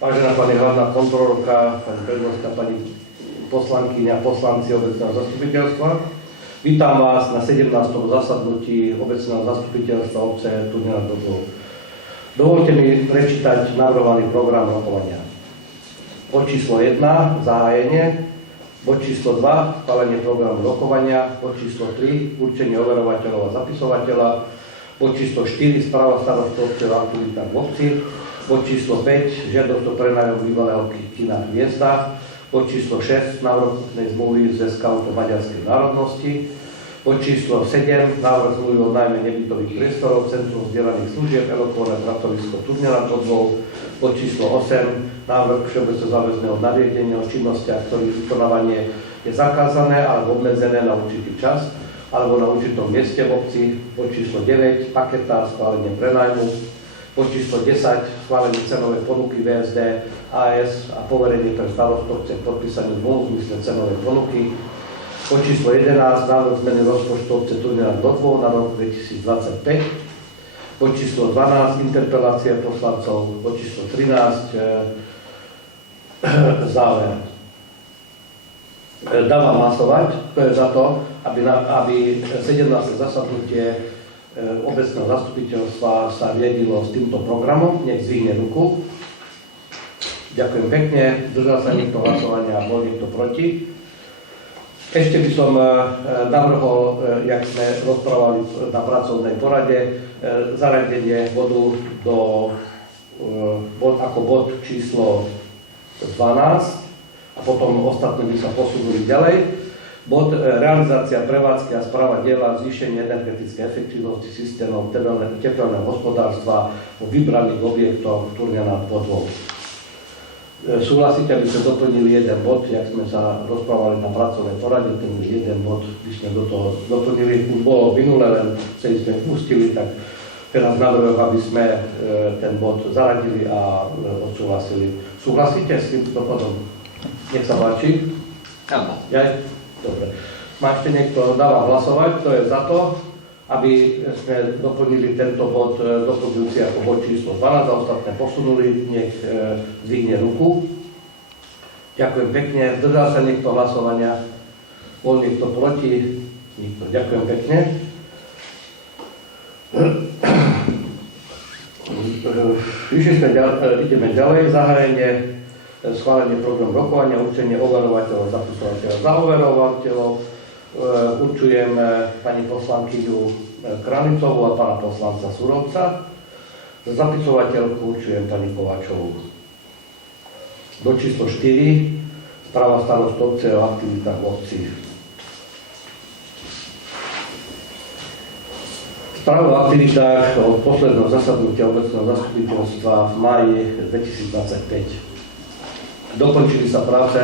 Vážená pani hlavná kontrolórka, pani prezidentka, pani poslankyňa, poslanci obecného zastupiteľstva. Vítam vás na 17. zasadnutí obecného zastupiteľstva obce Turňa nad Bodvou. Dovolte mi prečítať navrhovaný program rokovania. Bod číslo 1, zahájenie. Bod číslo 2, schválenie programu rokovania. Bod číslo 3, určenie overovateľov a zapisovateľa. Bod číslo 4, správa starostov obce o aktivitách v obci. Bod číslo 5, žiadosť o prenájom bývalého kina Hviezda. Bod číslo 6, návrh zmluvy ze skautom maďarskej národnosti. Bod číslo 7, návrh zmluvy o najmä nebytových priestorov, Centrum vzdelaných služieb, elokvórne pracovisko Turňa nad Bodvou. Bod číslo 8, návrh všeobecne záväzného nariadenia o činnostiach, ktorých vykonávanie je zakázané alebo obmedzené na určitý čas alebo na určitom mieste v obci. Bod číslo 9, paketa, schválenie prenájmu. Bod číslo 10, schválenie cenovej ponuky VSD, AS a poverenie pre starostov k podpísaniu zmluv v zmysle cenovej ponuky. Bod číslo 11, návrh zmeny rozpočtu obce Turňa nad Bodvou na rok 2025. Bod číslo 12, interpelácia poslancov. Bod číslo 13, záver. Dávam hlasovať, to je za to, aby 17. zasadnutie obecného zastupiteľstva sa riadilo s týmto programom. Nech zvihne ruku. Ďakujem pekne. Zdržal sa niekto hlasovania a bol niekto proti. Ešte by som navrhol, jak sme rozprávali na pracovnej porade, zaradenie bodu ako bod číslo 12 a potom ostatní by sa posunuli ďalej. Bod realizácia prevádzky a správa diela, zvýšenie energetickej efektivnosti systémov tepelného hospodárstva vo vybraných objektoch Turňa nad Bodvou. Súhlasíte, aby sme doplnili jeden bod, jak sme sa rozprávali na pracovnej porade, ten jeden bod by sme do toho doplnili. Už bolo minule, len celý sme pustili, tak teraz navrhujem, aby sme ten bod zaradili a odsúhlasili. Súhlasíte s týmto bodom? Nech sa páči. Áno. Dobre. Má ešte niekto, dávam hlasovať, to je za to, aby sme doplnili tento bod doplňujúci ako bod číslo 12 a ostatné posunuli, nech zvihne ruku. Ďakujem pekne. Zdržal sa niekto hlasovania? Bol niekto proti? Nikto. Ďakujem pekne. Ideme ďalej. Zahájenie, schválenie programu rokovania, určenie overovateľov, zapisovateľov, za overovateľov. Určujem pani poslankyňu Kranicovú a pána poslanca Surovca. Za zapisovateľku určujem pani Kováčovú. Bod číslo 4, správa starostov obce o aktivitách v obci. Správa o aktivitách od posledného zasadnutia obecného zastupiteľstva v máji 2025. Dokončili sa práce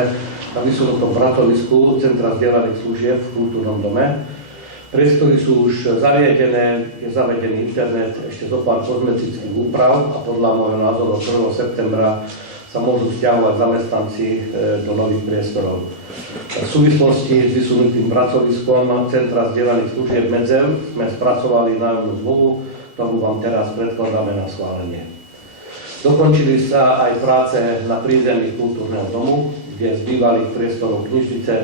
na vysunutom pracovisku Centra vzdelaných služieb v kultúrnom dome. Priestory sú už zariadené, je zavedený internet, ešte zo pár kozmetických úprav a podľa môjho názoru 1. septembra sa môžu vzťahovať zamestnanci do nových priestorov. V súvislosti s vysunutým pracoviskom Centra vzdelaných služieb Medzel sme spracovali nájomnú zmluvu, ktorú vám teraz predkladáme na schválenie. Dokončili sa aj práce na prízemí kultúrneho domu, kde z bývalých priestorov knižnice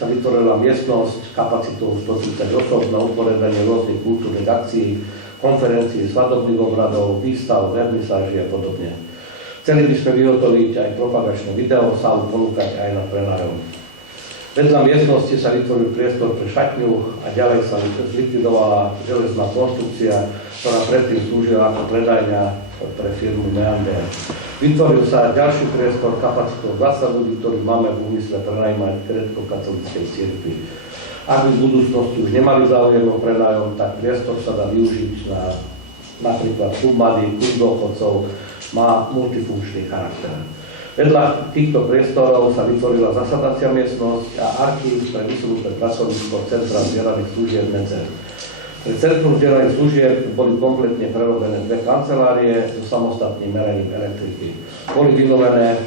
sa vytvorila miestnosť kapacitou 130 osôb na usporiadanie rôznych kultúrnych akcií, konferencií, svadobných obradov, výstav, vernisáží a podobne. Chceli by sme vyhotoviť aj propagačné video, sálu ponúkať aj na prenájom. Vedľa miestnosti sa vytvoril priestor pre šatňu a ďalej sa zlikvidovala železná konštrukcia, ktorá predtým slúžila ako predajňa pre firmu Meander. Vytvoril sa ďalší priestor kapacitou 20 ľudí, ktorý máme v úmysle prenajímať grécko-katolíckej cirkvi. Ak by v budúcnosti už nemali záujem o prenájom, tak priestor sa dá využiť na napríklad klub mladých, klub dôchodcov, má multifunkčný charakter. Vedľa týchto priestorov sa vytvorila zasadacia miestnosť a archív pre vysunuté pracovisko Centra vzdelaných služieb Medzel. Pre Centrum vzdelaných služieb boli kompletne prerobené dve kancelárie so samostatným meraním elektriky. Boli vynovené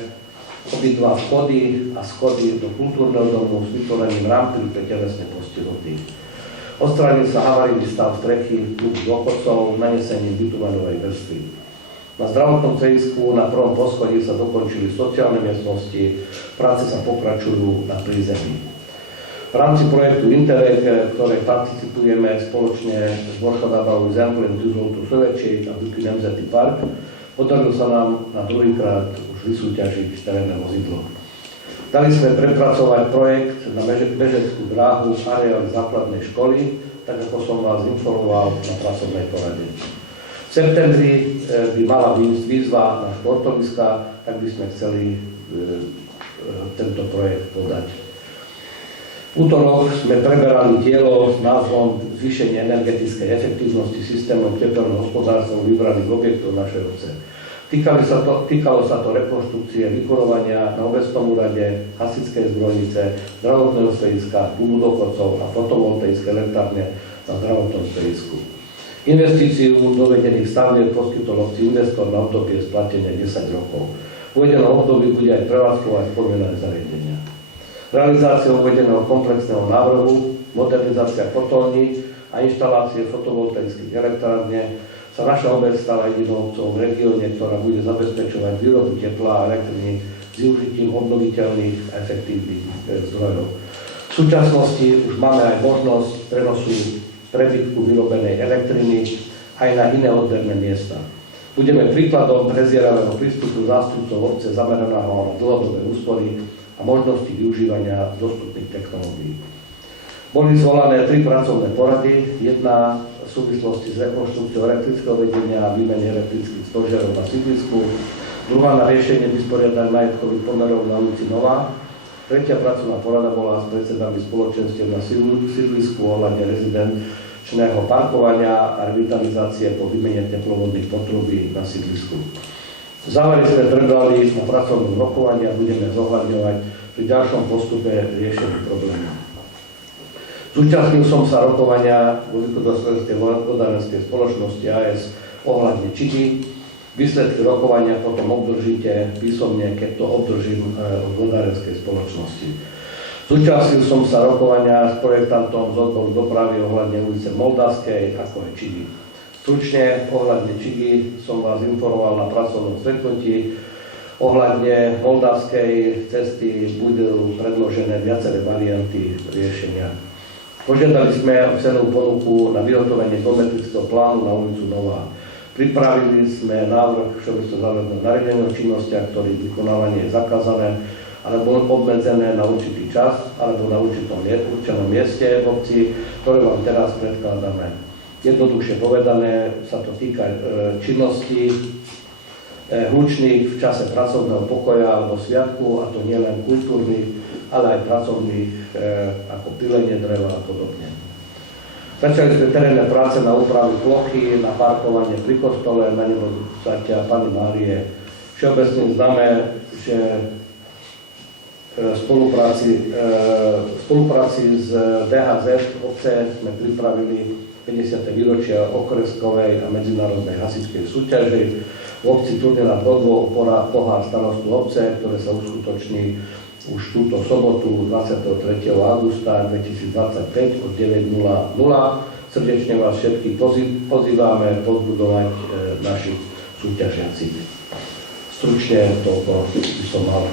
obidva schody a schody do kultúrneho domu s vytvorením rampy pre telesne postihnutých. Odstránil sa havarijný stav strechy, klub dôchodcov, nanesením bitumenovej vrstvy. Na zdravotnom cejsku na prvom poschodí sa dokončili sociálne miestnosti, práce sa pokračujú na prízemí. V rámci projektu Interreg, ktoré participujeme spoločne s Boršadabavou Zemplem, Düzoltu Sovečiek a Buky Nemzety Park, podarilo sa nám na druhýkrát už vysúťažiť terénne vozidlo. Dali sme prepracovať projekt na bežeckú dráhu z areálu základnej školy, tak ako som vás informoval na pracovnej porade. V septembri by mala výjsť výzva na športoviska, tak by sme chceli tento projekt podať. V útorok sme preberali dielo s názvom Zvýšenie energetickej efektívnosti systémov tepelného hospodárstva vybraných objektov našej obce. Týkalo sa to rekonštrukcie vykurovania na obecnom úrade, hasičskej zbrojnice, zdravotného strediska, klubu dôchodcov a fotovoltaické elektrárne na zdravotnom stredisku. Investíciu dovedených stavieb poskytol obci investor na obdobie splatenia 10 rokov. V uvedenom období bude aj prevádzkovať spomínané zariadenia. Realizáciou uvedeného komplexného návrhu, modernizácia kotolní a inštalácie fotovoltaických elektrárne sa naša obec stala jedinou obcov v regióne, ktorá bude zabezpečovať výrobu tepla a elektriny s využitím obnoviteľných a efektívnych zdrojov. V súčasnosti už máme aj možnosť prenosu prebytku vyrobenej elektriny aj na iné odberné miesta. Budeme príkladom prezieravého prístupu zástupcov obce zameraného na dlhodobé úspory a možnosti využívania dostupných technológií. Boli zvolané 3 pracovné porady, jedna v súvislosti s rekonštrukciou elektrického vedenia a výmene elektrických stožiarov na sídlisku, druhá na riešenie vysporiadania majetkových pomerov na ulici Nová, tretia pracovná porada bola s predsedami spoločenstiev na sídlisku ohľadne rezidenčného parkovania a revitalizácie po výmene teplovodných potrubí na sídlisku. Závery sme prebrali na pracovnom rokovaní a budeme zohľadňovať pri ďalšom postupe riešení problému. Zúčastnil som sa rokovania Východoslovenskej vodárenskej spoločnosti AS ohľadne čidy. Výsledky rokovania potom obdržíte písomne, keď to obdržím od vodárenskej spoločnosti. Zúčastnil som sa rokovania s projektantom z odboru dopravy ohľadne ulice Moldavskej, ako aj Čidy. Stručne ohľadne Čidy som vás informoval na pracovnom stretnutí. Ohľadne Moldavskej cesty budú predložené viaceré varianty riešenia. Požiadali sme o cenú ponuku na vyhotovenie geometrického plánu na ulicu Nová. Pripravili sme návrh všeobecného záväzného nariadenia o činnostiach, ktorých vykonávanie je zakázané alebo obmedzené na určitý čas alebo na určenom mieste v obci, ktoré vám teraz predkladáme. Jednoduchšie povedané sa to týka činností hlučných v čase pracovného pokoja alebo sviatku, a to nielen kultúrnych, ale aj pracovných, ako pilenie dreva a podobne. Začali sme terénne práce na úpravu plochy, na parkovanie pri kostole, na Nebovzatia Panny Márie. Všeobecne známe, že v spolupráci s DHZ obce sme pripravili 50. výročia okreskovej a medzinárodnej hasičskej súťaže. V obci Turne nad Brodvou pohár starostu obce, ktoré sa uskutoční už túto sobotu 23. augusta 2025 od 9:00. Srdečne vás všetkých pozývame pozbudovať našich súťažiacich. Stručne toľko by som mal.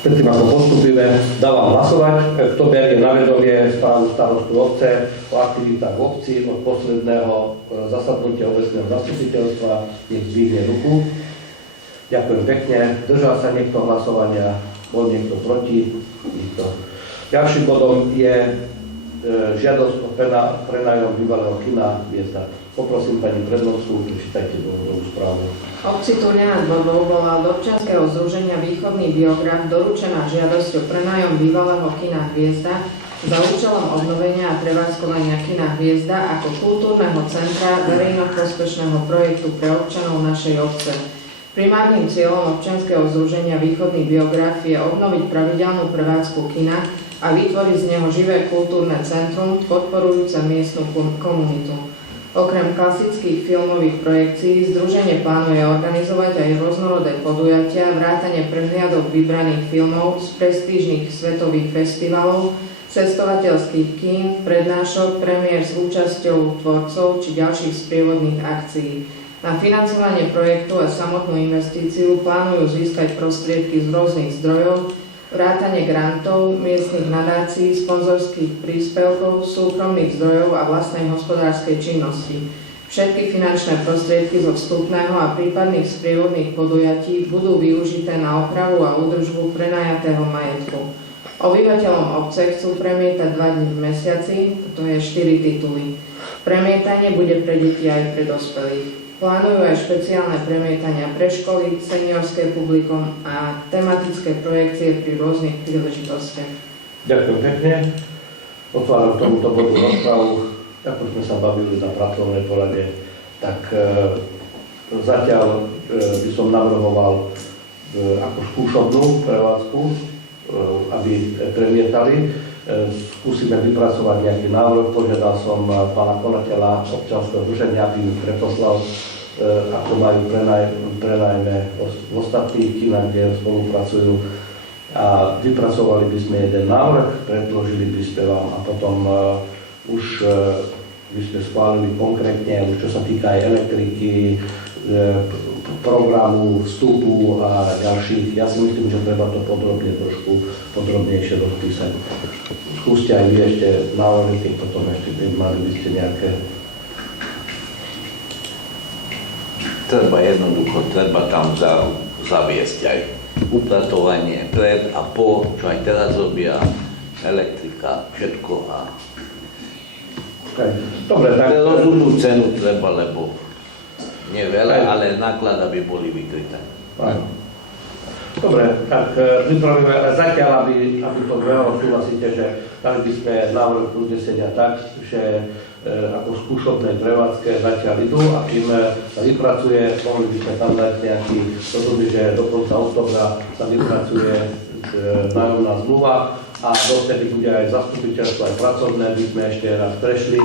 Predtým ako postupíme, dávam hlasovať. Kto berie na vedomie správu starostu obce o aktivitách v obci od posledného zasadnutia obecného zastupiteľstva, nech zdvihne ruku. Ďakujem pekne. Držal sa niekto hlasovania? Bol niekto proti? Nikto. Ďalším bodom je žiadosť o prenájom bývalého kina Hviezda. Poprosím pani prednostku, prečítajte dôvodovú správu. Obci Turne nad Brodvou bola od občianskeho združenia Východný biograf doručená žiadosť o prenájom bývalého kina Hviezda za účelom obnovenia a prevádzkovania kina Hviezda ako kultúrneho centra verejnoprospešného projektu pre občanov našej obce. Primárnym cieľom občianskeho združenia Východný biograf je obnoviť pravidelnú prevádzku kina a vytvoriť z neho živé kultúrne centrum podporujúce miestnu komunitu. Okrem klasických filmových projekcií združenie plánuje organizovať aj rôznorodé podujatia, vrátane prehliadok vybraných filmov z prestížnych svetových festivalov cestovateľských kín, prednášok, premiér s účasťou tvorcov či ďalších sprievodných akcií. Na financovanie projektu a samotnú investíciu plánujú získať prostriedky z rôznych zdrojov, vrátane grantov, miestnych nadácií, sponzorských príspevkov, súkromných zdrojov a vlastnej hospodárskej činnosti. Všetky finančné prostriedky zo vstupného a prípadných sprievodných podujatí budú využité na opravu a údržbu prenajatého majetku. Obyvateľom obce chcú premietať 2 dni v mesiaci, to je 4 tituly. Premietanie bude pre deti aj pre dospelých. Plánujú aj špeciálne premietania pre školy, seniorské publikum a tematické projekcie pri rôznych príležitostiach. Ďakujem pekne. Otváram tomuto bodu rozpravu. Ako sme sa bavili na pracovnej porade, tak zatiaľ by som navrhoval ako skúšobnú prevádzku, aby premietali. Skúsime vypracovať nejaký návrh. Požiadal som pána konateľa občianskeho združenia, aby mi preposlal, ako majú prenajme v ostatných kinách, kde spolupracujú. A vypracovali by sme jeden návrh, predložili by sme vám a potom už by sme schválili konkrétne, už čo sa týka aj elektriky, programu, vstupu a ďalších. Ja si myslím, že treba to trošku podrobnejšie rozpísať. Skúste aj vy ešte návrhy, potom ešte mali by ste nejaké. Treba tam zaviesť aj upratovanie pred a po, čo aj teraz robia, elektrika, všetko a Dobre, tak rozumnú cenu treba, lebo nie veľa, ale náklad, aby boli vykryté. Dobre, tak pripravíme, ale zatiaľ, aby to veľa súhlasíte, že dali by sme návrh uznesenia tak, že ako skúšobnej prevádzke zatiaľ idú a kým sa vypracuje, mohli by sme tam dať nejaký rozhodný, že do konca októbra sa vypracuje nájomná zmluva a dovtedy bude aj zastupiteľstvo, aj pracovné, by sme ešte raz prešli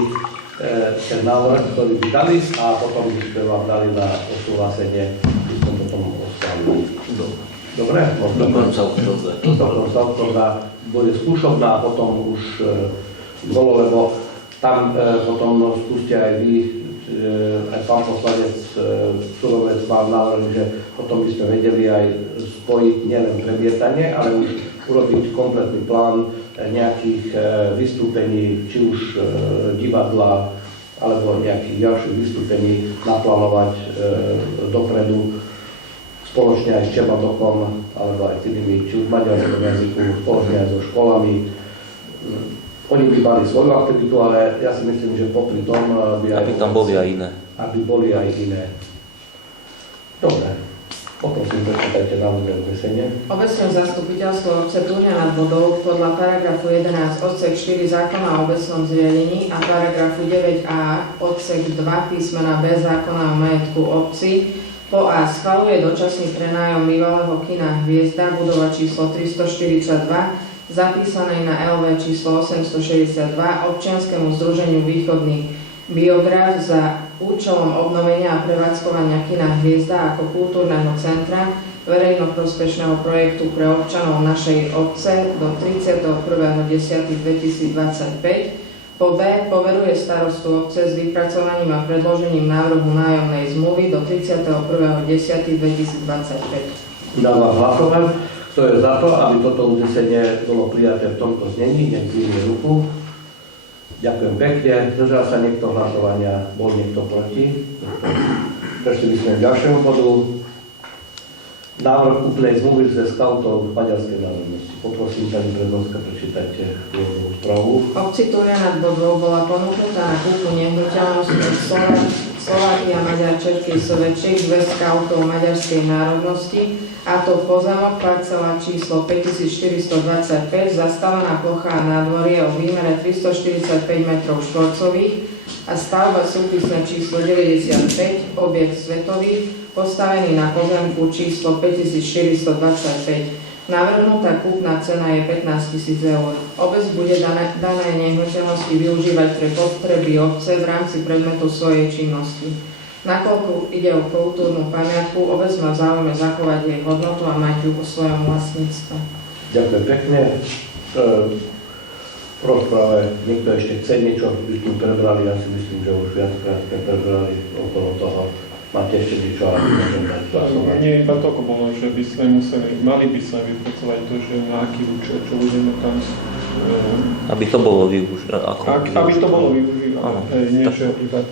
ten návrh, ktorý by dali a potom by sme vám dali na osúhlasenie, by sme potom oslavili. Dobre? Do konca októbra. Do konca októbra bude skúšobná a potom už bolo, lebo tam potom skúste aj vy, aj pán poslanec Surovec mal návrh, že potom by sme vedeli aj spojiť nielen premietanie, ale už urobiť kompletný plán nejakých vystúpení, či už divadla, alebo nejakých ďalších vystúpení naplánovať dopredu spoločne aj s Černotokom, alebo aj tými, či už v maďarskom jazyku, spoločne aj so školami. Oni by mali svoju aktivitu, ale ja si myslím, že popri tom by aj... Aby tam boli aj iné. Aby boli aj iné. Dobre. Poprosím, prečítajte návrh uznesenia. Obecné zastupiteľstvo obce Túňa nad Vodou podľa paragrafu 11 odsek 4 zákona o obecnom zriadení a paragrafu 9a odsek 2 písmena B zákona o majetku obci po A schvaľuje dočasný prenájom bývalého kina Hviezda, budova číslo 342, zapísanej na LV číslo 862 občianskému združeniu Východný biograf za účelom obnovenia a prevádzkovania kina Hviezda ako kultúrneho centra verejnoprospešného projektu pre občanov našej obce do 31.10.2025. Po B poveruje starostu obce s vypracovaním a predložením návrhu nájomnej zmluvy do 31.10.2025. Dávam hlasovať. Kto je za to, aby toto uznesenie bolo prijaté v tomto znení, nech zvýhne ruku. Ďakujem pekne. Zdržal sa niekto hlasovania? Bol niekto proti? Prešli by sme k ďalšiemu bodu. Návrh úplnej zmluvy ze skautov maďarskej národnosti. Poprosím, pani Prednovská, prečítajte pôvodnú správu. Obci Túňa nad Vodou bola ponúknutá na kúpu nehnuteľnosti od Slovákia Maďarčeky Sovečiek dve skautov maďarskej národnosti, a to pozemok parcela číslo 5425, zastavená plocha a nádvorie o výmere 345 m2 a stavba súpisné číslo 95, objekt svetový, postavený na pozemku číslo 5425. Navrhnutá kúpna cena je 15 000 eur. Obec bude dané nehnuteľnosti využívať pre potreby obce v rámci predmetu svojej činnosti. Nakoľko ide o kultúrnu pamiatku, obec má záujme zachovať jej hodnotu a mať ju vo svojom vlastníctve. Ďakujem pekne. rozprave niekto ešte chce niečo, by tu prebrali, ja si myslím, že už viackrát sme prebrali okolo toho. Máte ešte niečo, ale môžem dať hlasovať. Nie, iba toľko bolo, že by sme mali by sme vypracovať to, že na aký účel, čo budeme tam... Aby to bolo využívané. Aby to bolo využívané, nie že iba...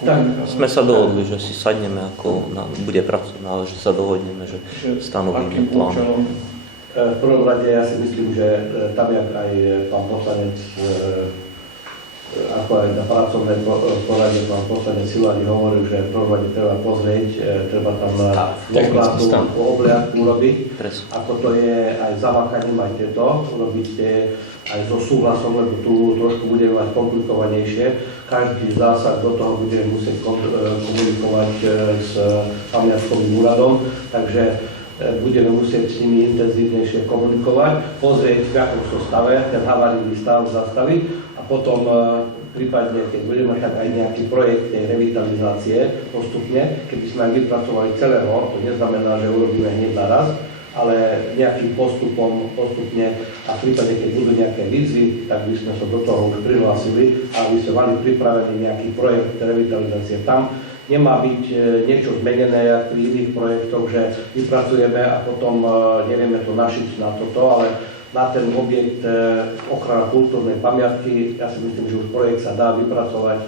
Tak, Sme sa dohodli, že si sadneme, ako bude pracovať, ale že sa dohodneme, že stanovíme plán. v prvom rade ja si myslím, že tam, jak aj pán poslanec, ako aj na pracovné poradie pán poslanec Silári hovoril, že v prvom rade treba pozrieť, treba tam lokálnu obliadku urobiť, ako to je aj zamakaním, aj tieto, urobiť aj so súhlasom, lebo tu trošku budeme mať komplikovanejšie. Každý zásah do toho bude musieť komunikovať s pamiatkovým úradom, takže budeme musieť s nimi intenzívnejšie komunikovať, pozrieť, v akom sú stave, ten havarijný stav zastaviť a potom prípadne, keď budeme mať aj nejaký projekt tej revitalizácie postupne, keby sme aj vypracovali celého, to neznamená, že urobíme hneď naraz, ale nejakým postupne a v prípade, keď budú nejaké výzvy, tak by sme sa do toho už prihlásili a by sme mali pripravený nejaký projekt revitalizácie. Tam nemá byť niečo zmenené ako pri iných projektoch, že vypracujeme a potom nevieme to našiť na toto, ale na ten objekt ochrana kultúrnej pamiatky, ja si myslím, že už projekt sa dá vypracovať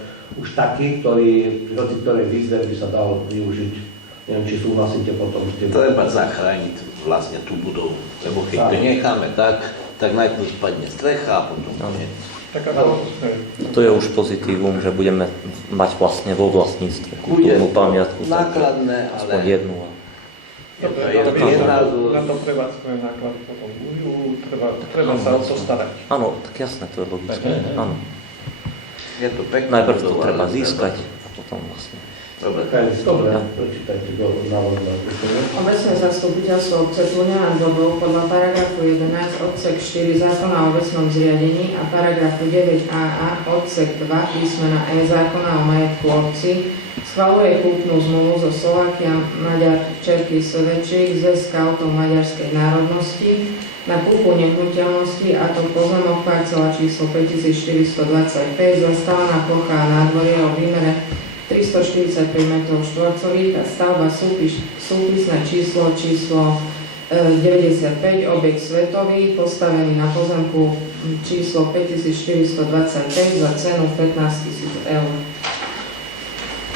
už taký, ktorý pri ktorej výzve by sa dal využiť. Neviem, či súhlasíte potom s tým. Treba zachrániť vlastne tú budovu, lebo keď to necháme tak najprv spadne strecha a potom nie. To je už pozitívum, že budeme mať vlastne vo vlastníctve kultúrnu pamiatku. Nákladné, ale... Aspoň jednu. Na to prevádzkové náklady potom budú, treba sa o to starať. Áno, tak jasné, to je logické. Áno. Je to pekné. Najprv to treba získať a potom vlastne. Dobre, prečítajte do návrhu na písomne. Obecné zastupiteľstvo obce Tluňa nad Bodou podľa paragrafu 11 odsek 4 zákona o obecnom zriadení a paragrafu 9a odsek 2 písmena E zákona o majetku obci schvaľuje kúpnu zmluvu zo Slovakia Maďar Čerky Svedčík z skautov maďarskej národnosti na kúpu nehnuteľnosti, a to pozemok parcela číslo 5425, zastávaná plocha a nádvorie o výmere 345 m2 a stavba súpisné číslo 95, objekt Svetový, postavený na pozemku číslo 5425 za cenu 15 000 eur.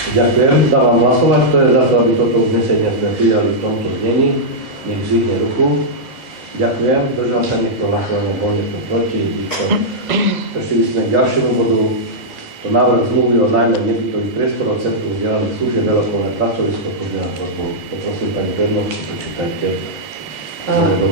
Ďakujem, dávam hlasovať, to je za to, aby toto uznesenie sme prijali v tomto znení. Nech zvýhne ruku. Ďakujem, držal sa niekto hlasovania, bol niekto proti. Prešli sme k ďalšiemu bodu. To návrh zmluvy o nájme nebytových priestorov Centrum vzdelaných služieb veľkoľné pracovisko pozrieva prosbu. Poprosím pani Bernovku, prečítajte správu.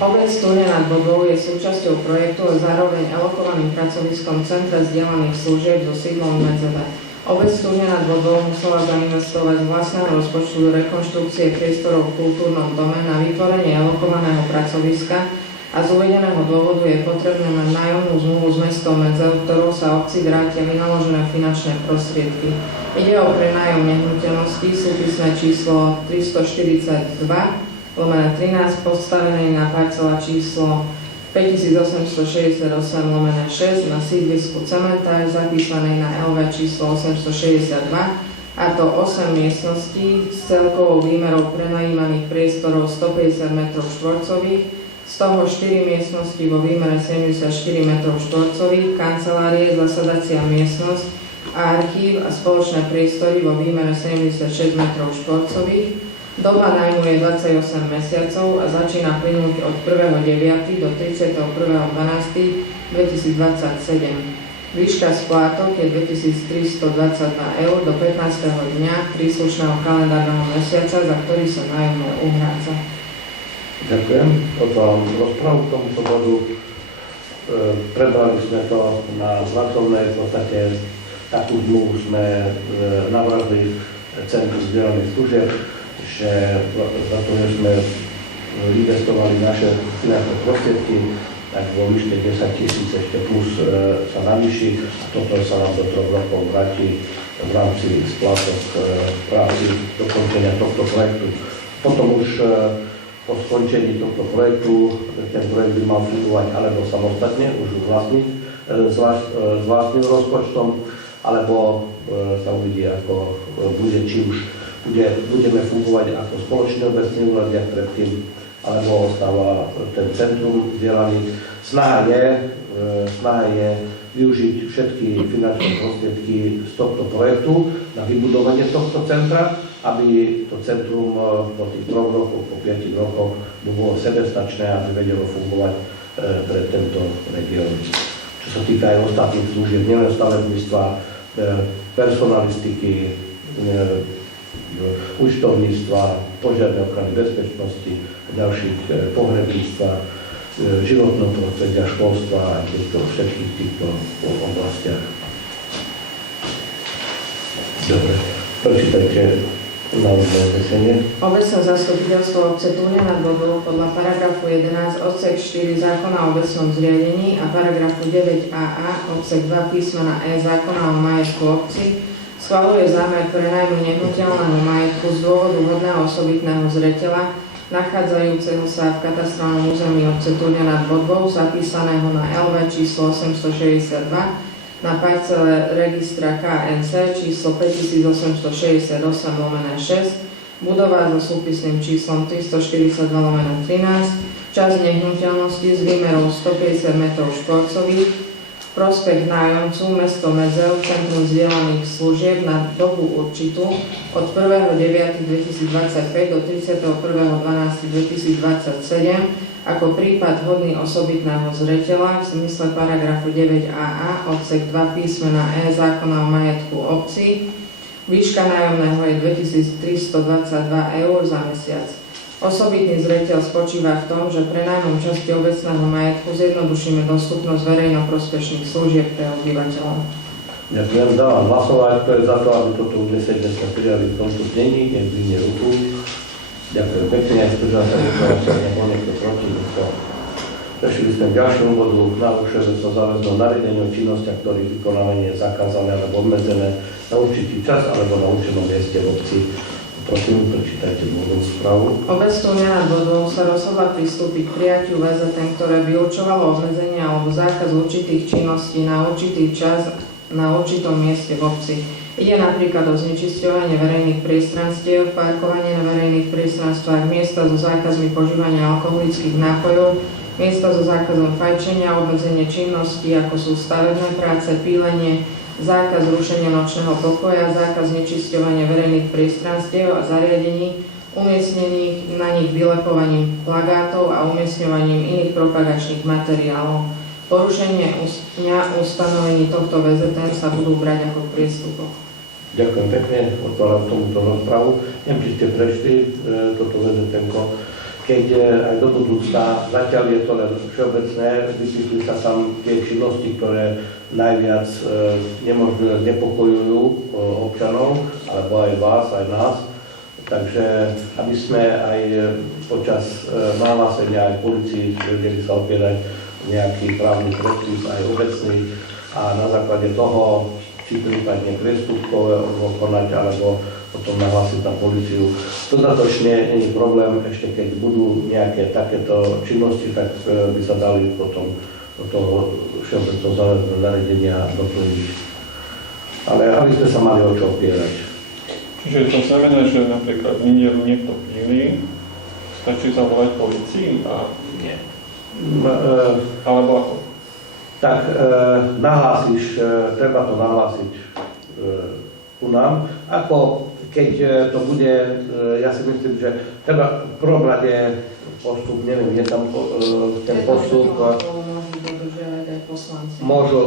Obec Tluňa nad Bodou je súčasťou projektu a zároveň alokovaným pracoviskom Centra vzdelaných služieb so sídlom v Medzele. Obec Tluňa nad Bodou musela zainvestovať z vlastného rozpočtu do rekonštrukcie priestorov v kultúrnom dome na vytvorenie alokovaného pracoviska, a z uvedeného dôvodu je potrebné mať nájomnú zmluvu s mestom Medzel, ktorou sa obci vrátia vynaložené finančné prostriedky. Ide o prenájom nehnuteľností súpisné číslo 342/13 postavenej na parcela číslo 5868/6 na sídlisku Cementár zapísanej na LV číslo 862, a to 8 miestností s celkovou výmerou prenajímaných priestorov 150 m2, z toho 4 miestnosti vo výmere 74 m2, kancelárie, zasadacia miestnosť a archív a spoločné priestory vo výmere 76 m2. Doba nájmu je 28 mesiacov a začína plynúť od 1.9. do 31.12.2027. Výška splátok je 2322 eur do 15. dňa príslušného kalendárneho mesiaca, za ktorý sa nájomné uhrádza. Ďakujem. Otváram rozpravu k tomuto bodu. Prebrali sme to na pracovnej, v podstate takú zmluvu sme navrhli Centru vzdelaných služieb, že za to, že sme investovali naše finančné prostriedky, tak vo výške 10 000 ešte plus sa navýši a toto sa nám do 3 rokov vráti v rámci splátok v rámci dokončenia tohto projektu. Potom už po skončení tohto projektu ten projekt by mal fungovať alebo samostatne, už s vlastným rozpočtom, alebo sa uvidí, ako bude, či už budeme fungovať ako spoločný obecný úrad, jak predtým, alebo ostáva ten centrum vzdelaný. Snaha je využiť všetky finančné prostriedky z tohto projektu na vybudovanie tohto centra, aby to centrum po tých 3 rokoch, po 5 rokoch bolo sebestačné, aby vedelo fungovať pre tento región. Čo sa týka aj ostatných služieb, nielen stavebníctva, personalistiky, účtovníctva, požiarnej ochrany bezpečnosti, ďalších pohrebníctva, životného prostredia, školstva a všetkých týchto oblastiach. Dobre, prečítajte návrhné uznesenie. Obecné zastupiteľstvo obce Túňa nad Bodou podľa paragrafu 11 odsek 4 zákona o obecnom zriadení a paragrafu 9a odsek 2 písmena E zákona o majetku obci schvaľuje zámer prenajmu nehnuteľného majetku z dôvodu vhodného osobitného zreteľa nachádzajúceho sa v katastrálnom území obce Túňa nad Bodou zapísaného na LV číslo 862 na parcele registra KNC číslo 5868/6, budova so súpisným číslom 342/13, časť nehnuteľnosti s výmerou 150 m štvorcových, prospech nájomcu mesto Medzev, Centrum zdieľaných služieb na dobu určitú od 1.9.2025 do 31.12.2027 ako prípad hodný osobitného zreteľa v zmysle paragrafu 9a odsek 2 písmena E zákona o majetku obci. Výška nájomného je 2322 eur za mesiac. Osobitný zreteľ spočíva v tom, že prenajmom časti obecného majetku zjednodušíme dostupnosť verejnoprospešných služieb pre obyvateľov. Ďakujem, dávam hlasovať, to je za to, aby toto uznesenie sme prijali v tomto znení, keď vyjde ruku. Ďakujem pekne, zdržal sa nebol niekto proti. Prešli sme k ďalšiemu bodu, narušuje sa záväzného nariadenia o činnostiach, ktorých vykonávanie je zakázané alebo obmedzené na určitý čas alebo na určenom mieste v obci. Prosím, prečítajte dôvodnú správu. Obec Túňa nad Bodou sa rozhodla pristúpiť k prijatiu VZN, ktoré vyurčovalo obmedzenie alebo zákaz určitých činností na určitý čas na určitom mieste v obci. Ide napríklad o znečisťovanie verejných priestranstiev, parkovanie na verejných priestranstvách, miesta so zákazmi požívania alkoholických nápojov, miesta so zákazom fajčenia, obmedzenie činností ako sú stavebné práce, pílenie, zákaz rušenia nočného pokoja, zákaz znečisťovania verejných priestranstiev a zariadení, umiestnených na nich vylepovaním plagátov a umiestňovaním iných propagačných materiálov. Porušenie ustanovení tohto VZN sa budú brať ako priestupok. Ďakujem pekne, otváram tomuto rozpravu. Neviem, či ste prešli toto VZN-ko. Keď aj do budúcna, zatiaľ je to len všeobecné, vysvetľujú sa tam tie činnosti, ktoré najviac nemožno znepokojujú občanov, alebo aj vás, aj nás. Takže aby sme aj počas nahlásenia aj policii vedeli sa opierať nejaký právny predpis, aj obecný, a na základe toho či prípadne priestupkové konať, alebo potom nahlásiť na políciu. Dodatočne nie je problém, ešte keď budú nejaké takéto činnosti, tak by sa dali potom do toho všeobecného záväzného nariadenia doplniť. Ale aby sme sa mali o čo opierať. Čiže to znamená, že napríklad v nedelu niekto píli, stačí zavolať policii a... Nie. Alebo ako? Tak nahlásíš, treba to nahlásiť u nám. Ako keď to bude, ja si myslím, že treba v prvom rade postup, neviem, je tam ten postup.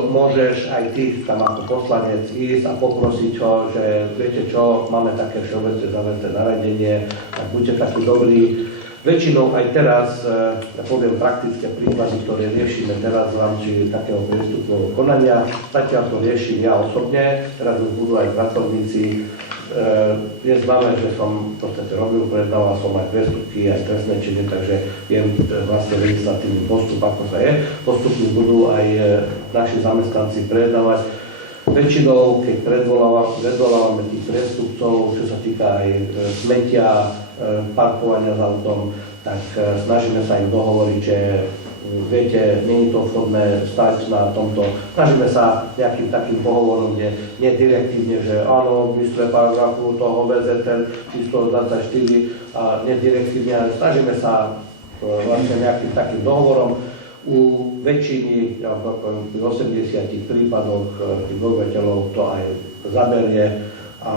Môžeš aj ty tam ako poslanec ísť a poprosiť ho, že viete čo, máme také všeobecné záväzné nariadenie, tak buďte takí dobrí. Väčšinou aj teraz, ja poviem praktické príklady, ktoré riešime teraz v rámci takého priestupného konania, zatiaľ to riešim ja osobne, teraz už budú aj pracovníci. Je známe, že som v podstate robil, predával som aj priestupky, aj trestné činy, takže viem vlastne legislatívny postup, ako sa je. Postupne budú aj naši zamestnanci predávať. Väčšinou, keď predvolávame tých priestupcov, čo sa týka aj smetia, parkovania s autom, tak snažíme sa im dohovoriť, že viete, nie je to vhodné stať na tomto. Snažíme sa nejakým takým pohovorom, kde nie direktívne, že áno, v mysle paragrafu toho VZT číslo 24 a nie direktívne, ale snažíme sa vlastne nejakým takým dohovorom. U väčšiny, ja poviem, 80 prípadoch tých obyvateľov to aj zaberie a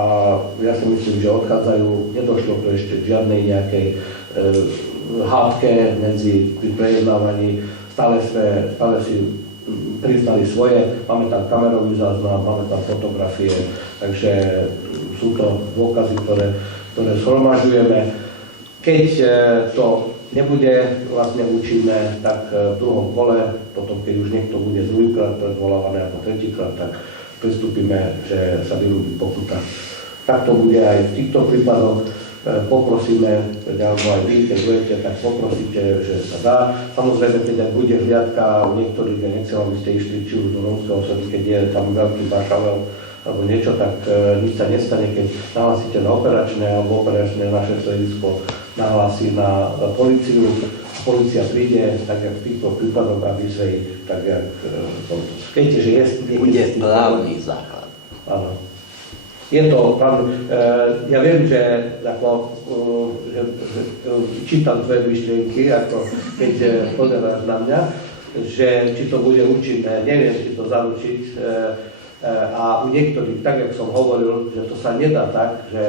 ja si myslím, že odchádzajú, nedošlo to ešte žiadnej nejakej hádke medzi pri prejednávaní, stále si priznali svoje, máme tam kamerový záznam, máme tam fotografie, takže sú to dôkazy, ktoré zhromažďujeme. Keď to nebude vlastne účinné, tak v druhom kole, potom keď už niekto bude druhýkrát predvolávaný alebo tretíkrát, tak pristúpime, že sa vyrúbi pokuta. Tak to bude aj v týchto prípadoch. Poprosíme, alebo aj vy, keď budete, tak poprosíte, že sa dá. Samozrejme, keď aj bude hliadka u niektorých, ja nechcem, aby ste išli či už do rómskeho osady, keď je tam veľký bašavel alebo niečo, tak nič sa nestane, keď nahlásíte na operačné alebo operačné naše stredisko nahlási na políciu. Polícia príde, tak jak v týchto prípadoch, aby sa ich tak jak viete, že je... Bude právny základ. Áno. Je to pravda. Ja viem, že čítam tvoje myšlienky, ako keď pozeráš na mňa, že či to bude účinné, neviem, či to zaručiť. A u niektorých, tak jak som hovoril, že to sa nedá tak, že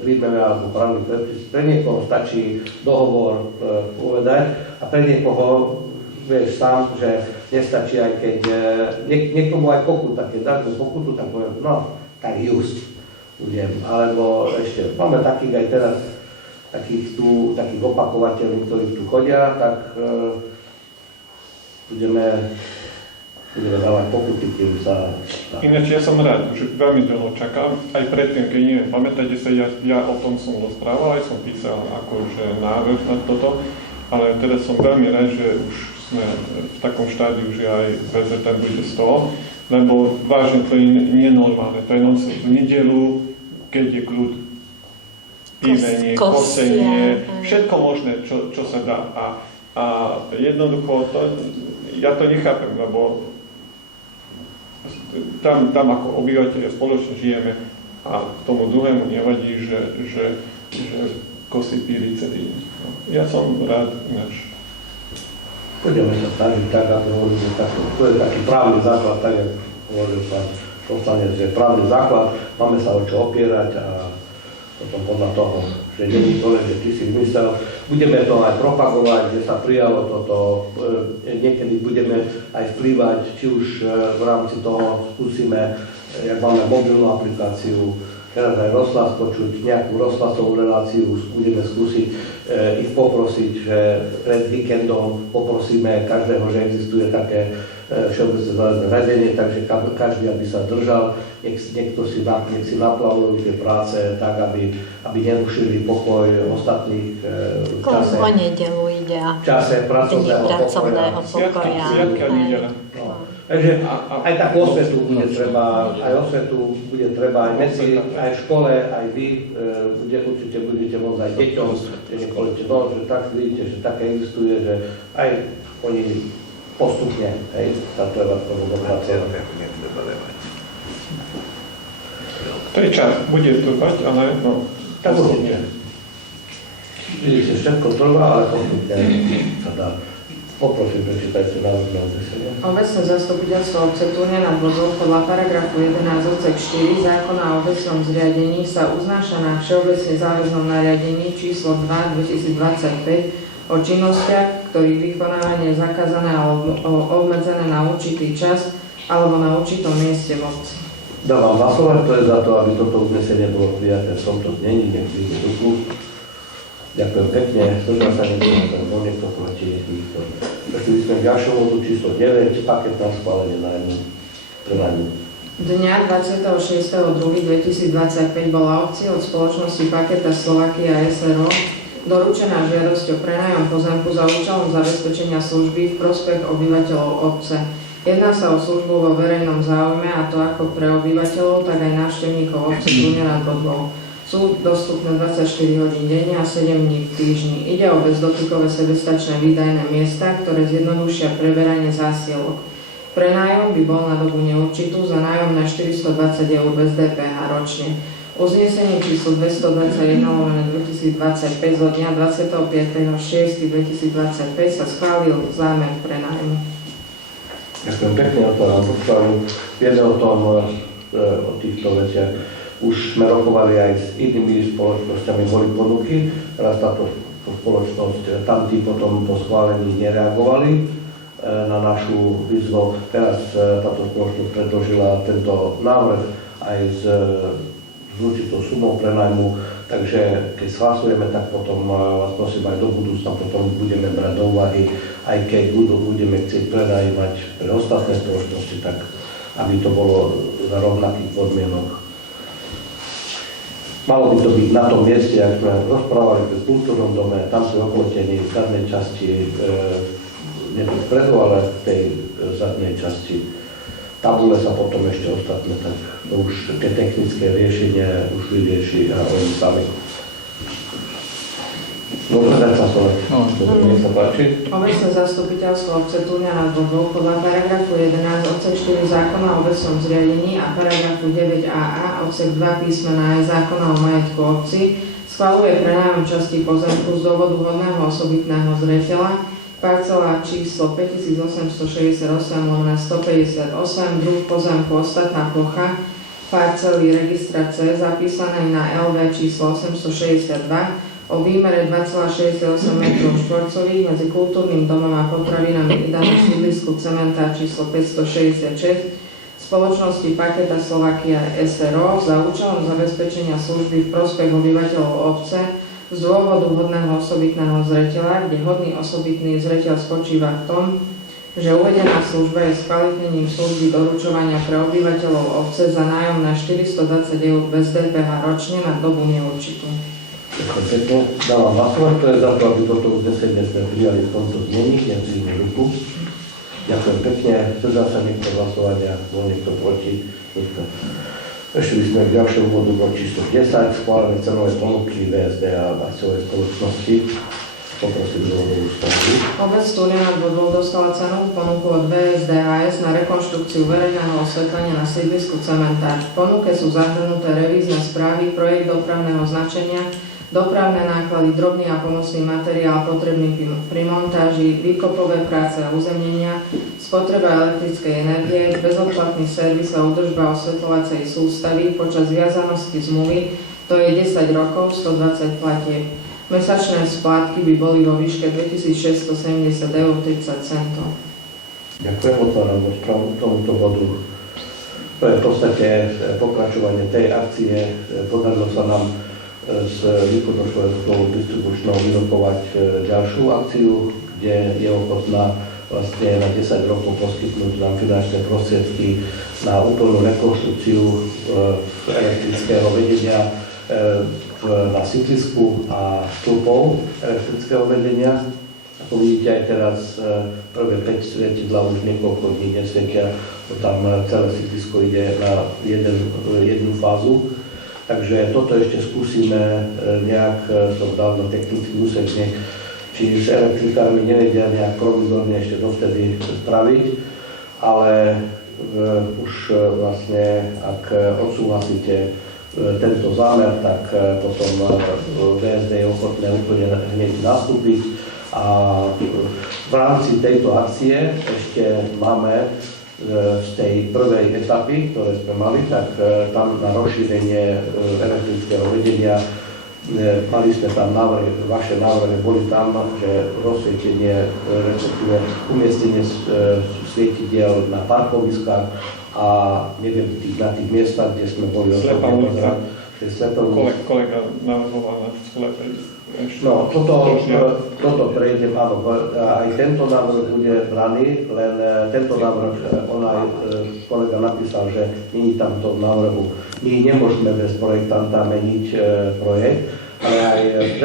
príjmeme alebo právny predpis. Pre niekoho stačí dohovor povedať a pre niekoho vieš sám, že nestačí aj keď niekomu aj pokuta, keď dáš pokutu, tak poviem, no, tak just budem. Alebo ešte, máme takých aj teraz, takých opakovateľov, ktorí tu chodia, tak budeme dávať pokuty, keď sa... Ináč ja som rád, že veľmi dlho čakám, aj predtým, keď neviem, pamätáte sa, ja o tom som rozprával, aj som písal akože návrh na toto, ale teraz som veľmi rád, že už sme v takom štádiu, že aj VZT bude z toho, lebo vážne to je nenormálne, to je nonsense. V nedeľu, keď je kľud, pívenie, kosenie, všetko možné, čo sa dá. A jednoducho, ja to nechápem, lebo tam ako obyvateľia spoločne žijeme a tomu druhému nevadí, že kosí píri celý. Ja som rád ináč. Budeme sa snažiť tak, ako hovorím, že to je taký právny základ, tak ako hovoril pán poslanec, že právny základ, máme sa o čo opierať a potom podľa toho, že nie je to len, že ty si vymyslel. Budeme to aj propagovať, že sa prijalo toto, niekedy budeme aj vplývať, či už v rámci toho skúsime, jak máme mobilnú aplikáciu, teraz aj rozhlas počuť, nejakú rozhlasovú reláciu, budeme skúsiť ich poprosiť, že pred víkendom poprosíme každého, že existuje také všeobecné záležné radenie, takže každý, aby sa držal, nech si naplavujú tie práce tak, aby nerušili pokoj ostatných v čase. O nedeľu ide a čase pracovného pokoja. Sviatka nedeľa. Takže aj takú osvetu bude treba, aj medzi, aj v škole, aj vy, určite budete môcť aj deťom, že tak vidíte, že také existuje, že aj oni postupne, hej, táto evakuácia. To je čas, bude trvať, ale no. Tak určite. Vidíte, všetko trvá, ale postupne sa dá. Poprosím, prečítajte návrh na uznesenie. Obecné zastupiteľstvo obce Turňa nad Vodou podľa paragrafu 11 odsek 4 zákona o obecnom zriadení sa uznáša na všeobecne záväznom nariadení číslo 2/2025 o činnostiach, ktorých vykonávanie je zakázané alebo obmedzené na určitý čas alebo na určitom mieste v obci. Dávam hlasovať, to je za to, aby toto uznesenie bolo prijaté v tomto znení, nech príde ruku. Ďakujem pekne, zdržal sa niekto proti nikto. Prešli sme k ďalšiemu bodu číslo 9, paket na schválenie nájmu. Dňa 26.2.2025 bola obci od spoločnosti Paketa Slovakia SRO doručená žiadosť o prenájom pozemku za účelom zabezpečenia služby v prospech obyvateľov obce. Jedná sa o službu vo verejnom záujme, a to ako pre obyvateľov, tak aj návštevníkov obce Turňa nad Bodvou. Sú dostupné 24 hodín denne a 7 dní v týždni. Ide o bezdotykové sebestačné výdajné miesta, ktoré zjednodušia preberanie zásielok. Prenájom by bol na dobu neurčitú za nájom na 420 eur bez DPH ročne. Uznesenie číslo 221/2025 zo dňa 25.6.2025 sa schválil zámer prenájmu. Ďakujem pekne, otváram rozpravu. Vieme o tom, o týchto veciach. Už sme rokovali aj s inými spoločnosťami, boli ponuky, teraz táto spoločnosť, tamtí potom po schválení nereagovali na našu výzvu. Teraz táto spoločnosť predložila tento návrh aj s určitou sumou prenajmu, takže keď hlasujeme, tak potom vás prosím aj do budúcna potom budeme brať do úvahy, aj keď budeme chcieť prenajímať pre ostatné spoločnosti, tak aby to bolo za rovnakých podmienok. Malo by to byť na tom mieste, ak sme rozprávali v kultúrnom dome, tam sú oplotení v zadnej časti, nie vpredu, ale v tej zadnej časti. Tabule sa potom ešte ostatné, tak to už tie technické riešenie už vyrieši a oni sami. Môžem začasovať. Nech sa páči. Obecné zastupiteľstvo obce Túňa nad Vodou podľa paragrafu 11 odsek 4 zákona o obecnom zriadení a paragrafu 9a odsek 2 písmena E zákona o majetku obci schvaľuje prenájom časti pozemku z dôvodu vhodného osobitného zreteľa parcela číslo 5868/158, druh pozemku ostatná plocha parcely registra C zapísanej na LV číslo 862 o výmere 2,68 m2 medzi kultúrnym domom a potravinami danom sídlisku Cementár číslo 566 spoločnosti Paketa Slovakia SRO za účelom zabezpečenia služby v prospech obyvateľov obce z dôvodu hodného osobitného zreteľa, kde hodný osobitný zreteľ spočíva v tom, že uvedená služba je skvalitnením služby doručovania pre obyvateľov obce za nájom na 420 eur bez DPH ročne na dobu neurčitú. Ďakujem pekne. Dávam hlasovať, to je za to, aby toto uznesenie sme prijali v tomto znení, nevzímu ruku. Ďakujem pekne. Zdržal sa niekto hlasovania, bol niekto proti. Ešte by sme k ďalšiemu bodu bod číslo 10, schválené cenové ponuky VSD a akciovej spoločnosti. Poprosím dôvodovú správu. Obec Túňa nad Vodou dostala cenovú ponuku od VSD-AS na rekonštrukciu verejného osvetlenia na sídlisku Cementár. V ponuke sú zahrnuté revízne správy, projekt dopravného značenia, dopravné náklady, drobný a pomocný materiál potrebný pri montáži, výkopové práce a uzemnenia, spotreba elektrickej energie, bezodplatný servis a údržba osvetľovacej sústavy počas viazanosti zmluvy, to je 10 rokov, 120 platieb. Mesačné splátky by boli vo výške 2670 eur 30 centov. Ďakujem, otváram rozpravu k tomuto bodu. To je v podstate pokračovanie tej akcie. Podarilo sa nám s východnošvedskou distribučnou vyrokovať ďalšiu akciu, kde je ochotná vlastne na 10 rokov poskytnúť nám finančné prostriedky na úplnú rekonštrukciu elektrického vedenia na sídlisku a stĺpov elektrického vedenia. Ako vidíte aj teraz prvé 5 svietidla už niekoľko dní nesvietia, tam celé sídlisko ide na jednu fázu. Takže toto ešte skúsime nejak, som dal na technický úsek, či s elektrikármi nevedia nejak provizorne ešte dovtedy spraviť, ale už vlastne, ak odsúhlasíte tento zámer, tak potom VSD je ochotné úplne hneď nastúpiť a v rámci tejto akcie ešte máme z tej prvej etapy, ktoré sme mali, tak tam na rozšírenie elektrického vedenia mali sme tam návrhy, vaše návrhy boli tam, že rozsvietenie, respektíve umiestnenie svietidiel na parkoviskách a neviem, na tých miestach, kde sme boli Slepá ulica. Kolega navrhoval na sklepe. No, toto prejdem, áno, aj tento návrh bude braný, len tento návrh, on aj kolega napísal, že nie je tam to v návrhu. My nemôžeme bez projektanta meniť projekt, ale aj v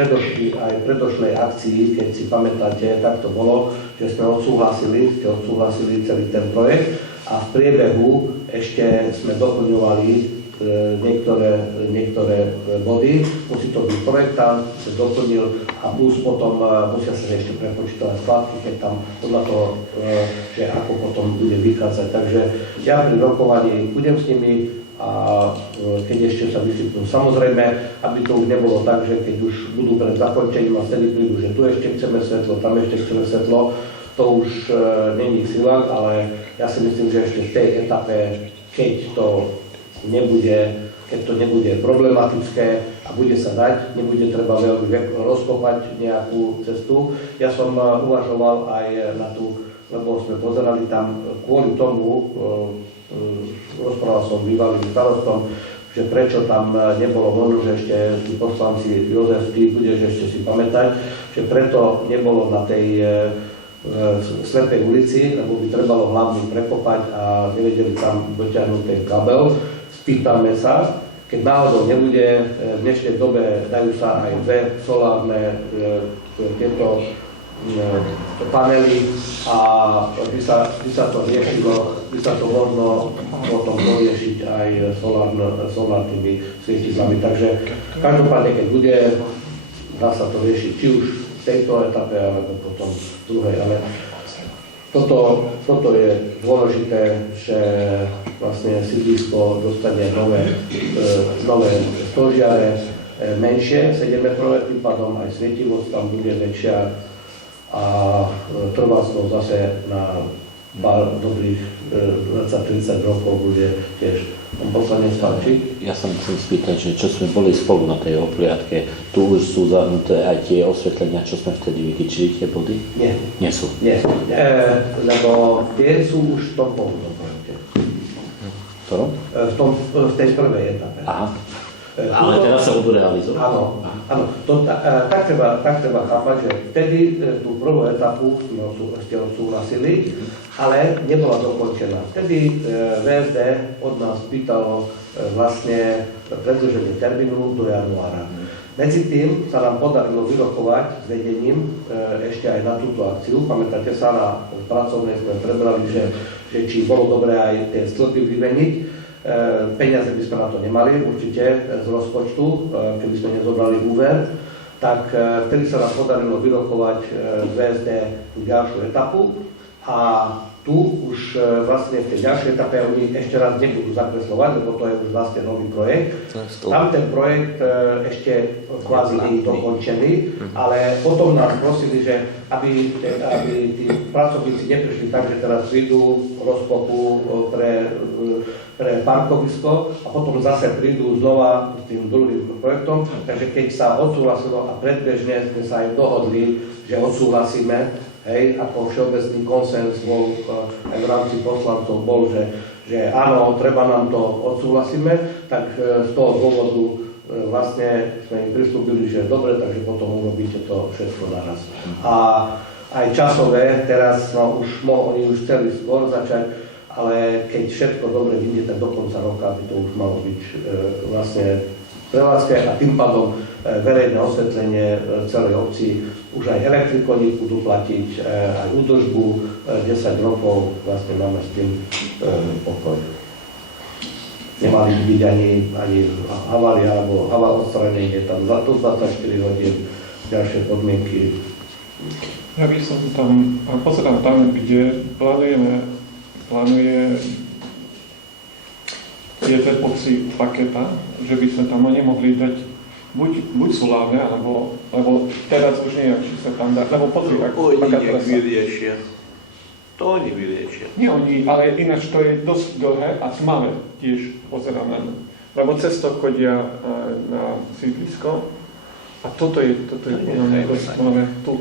predošlej akcii, keď si pamätáte, tak to bolo, že sme odsúhlasili celý ten projekt a v priebehu ešte sme doplňovali niektoré body, musí to byť projektant, doplnil a plus potom musia sa ešte prepočítavať skládky, keď tam podľa toho, že ako potom bude vychádzať. Takže ja pri rokovaní budem s nimi a keď ešte sa vysvetľujú. Samozrejme, aby to už nebolo tak, že keď už budú pred zakončením a vtedy prídu, že tu ešte chceme svetlo, tam ešte chceme svetlo, to už není sila, ale ja si myslím, že ešte v tej etape, keď to nebude problematické a bude sa dať, nebude treba veľmi rozkopať nejakú cestu. Ja som uvažoval aj na tú, lebo sme pozerali tam kvôli tomu, rozprával som bývalým starostom, že prečo tam nebolo možno, že ešte tí poslanci Jozef, ty budeš ešte si pamätať, že preto nebolo na tej slepej ulici, lebo by trebalo hlavne prekopať a nevedeli tam dotiahnuť ten kabel. Spýtame sa, keď náhodou nebude, v dnešnej dobe dajú sa aj dve solárne tieto panely a by sa to riešilo, by sa to možno potom doriešiť aj solárnymi svietilami. Takže každopádne, keď bude, dá sa to riešiť či už v tejto etape, alebo potom v druhej. Ale toto je dôležité, že vlastne sídlisko dostane nové stožiare, menšie, 7-metrové, tým pádom aj svietivosť tam bude väčšia a trvalosť zase na dobrých 20-30 rokov bude tiež. Poslanec Falčík. Ja sa musím spýtať, že čo sme boli spolu na tej opliadke, tu už sú zahrnuté aj tie osvetlenia, čo sme vtedy vytýčili, tie body? Nie. Nie sú? Nie, lebo tie sú už v tom pôvodnom projekte. Ktorom? V tej prvej etape. Aha. Ale teraz sa budú realizovať? Áno. Tak treba chápať, že vtedy tú prvú etapu ste odsúhlasili, ale nebola dokončená. Vtedy VSD od nás pýtalo vlastne predĺženie termínu do januára. Medzi tým sa nám podarilo vyrokovať s vedením ešte aj na túto akciu. Pamätáte sa, na pracovnej sme prebrali, že či bolo dobré aj tie stĺpy vymeniť. Peniaze by sme na to nemali určite z rozpočtu, keby sme nezobrali úver, tak vtedy sa nám podarilo vyrokovať VSD tú ďalšiu etapu a tu už vlastne v tej ďalšej etape oni ešte raz nebudú zakreslovať, lebo to je už vlastne nový projekt. Tam ten projekt ešte kvázi nie je dokončený, ale potom nás prosili, že aby tí pracovníci neprišli tak, že teraz prídu rozkopu pre parkovisko a potom zase prídu znova s tým druhým projektom. Takže keď sa odsúhlasilo a predbežne sme sa aj dohodli, že odsúhlasíme, hej, ako všeobecný konsens bol aj v rámci poslancov bol, že áno, treba nám to odsúhlasíme, tak z toho dôvodu vlastne sme im pristúpili, že dobre, takže potom urobíte to všetko naraz. A aj časové, teraz oni už chceli skôr začať, ale keď všetko dobre vyjde, tak do konca roka by to už malo byť vlastne prevádzke a tým pádom verejné osvetlenie celej obci, už aj elektrikoni budú platiť, aj údržbu 10 rokov, vlastne máme s tým pokoj. Nemali by byť ani havária alebo odstranenie, tam do 24 hodín ďalšie podmienky. Ja by som tam, pozerám tam, kde plánuje je epoxy paketa, že by sme tam nemohli dať buď solárne, alebo teraz už nie, či sa tam dá, lebo pozri, ako Oni vyriešia. To oni vyriešia. Nie oni, ale ináč to je dosť dlhé a tmavé tiež pozerám na ňu. Lebo cesto chodia na sídlisko a toto je podľa mňa dosť tmavé tu.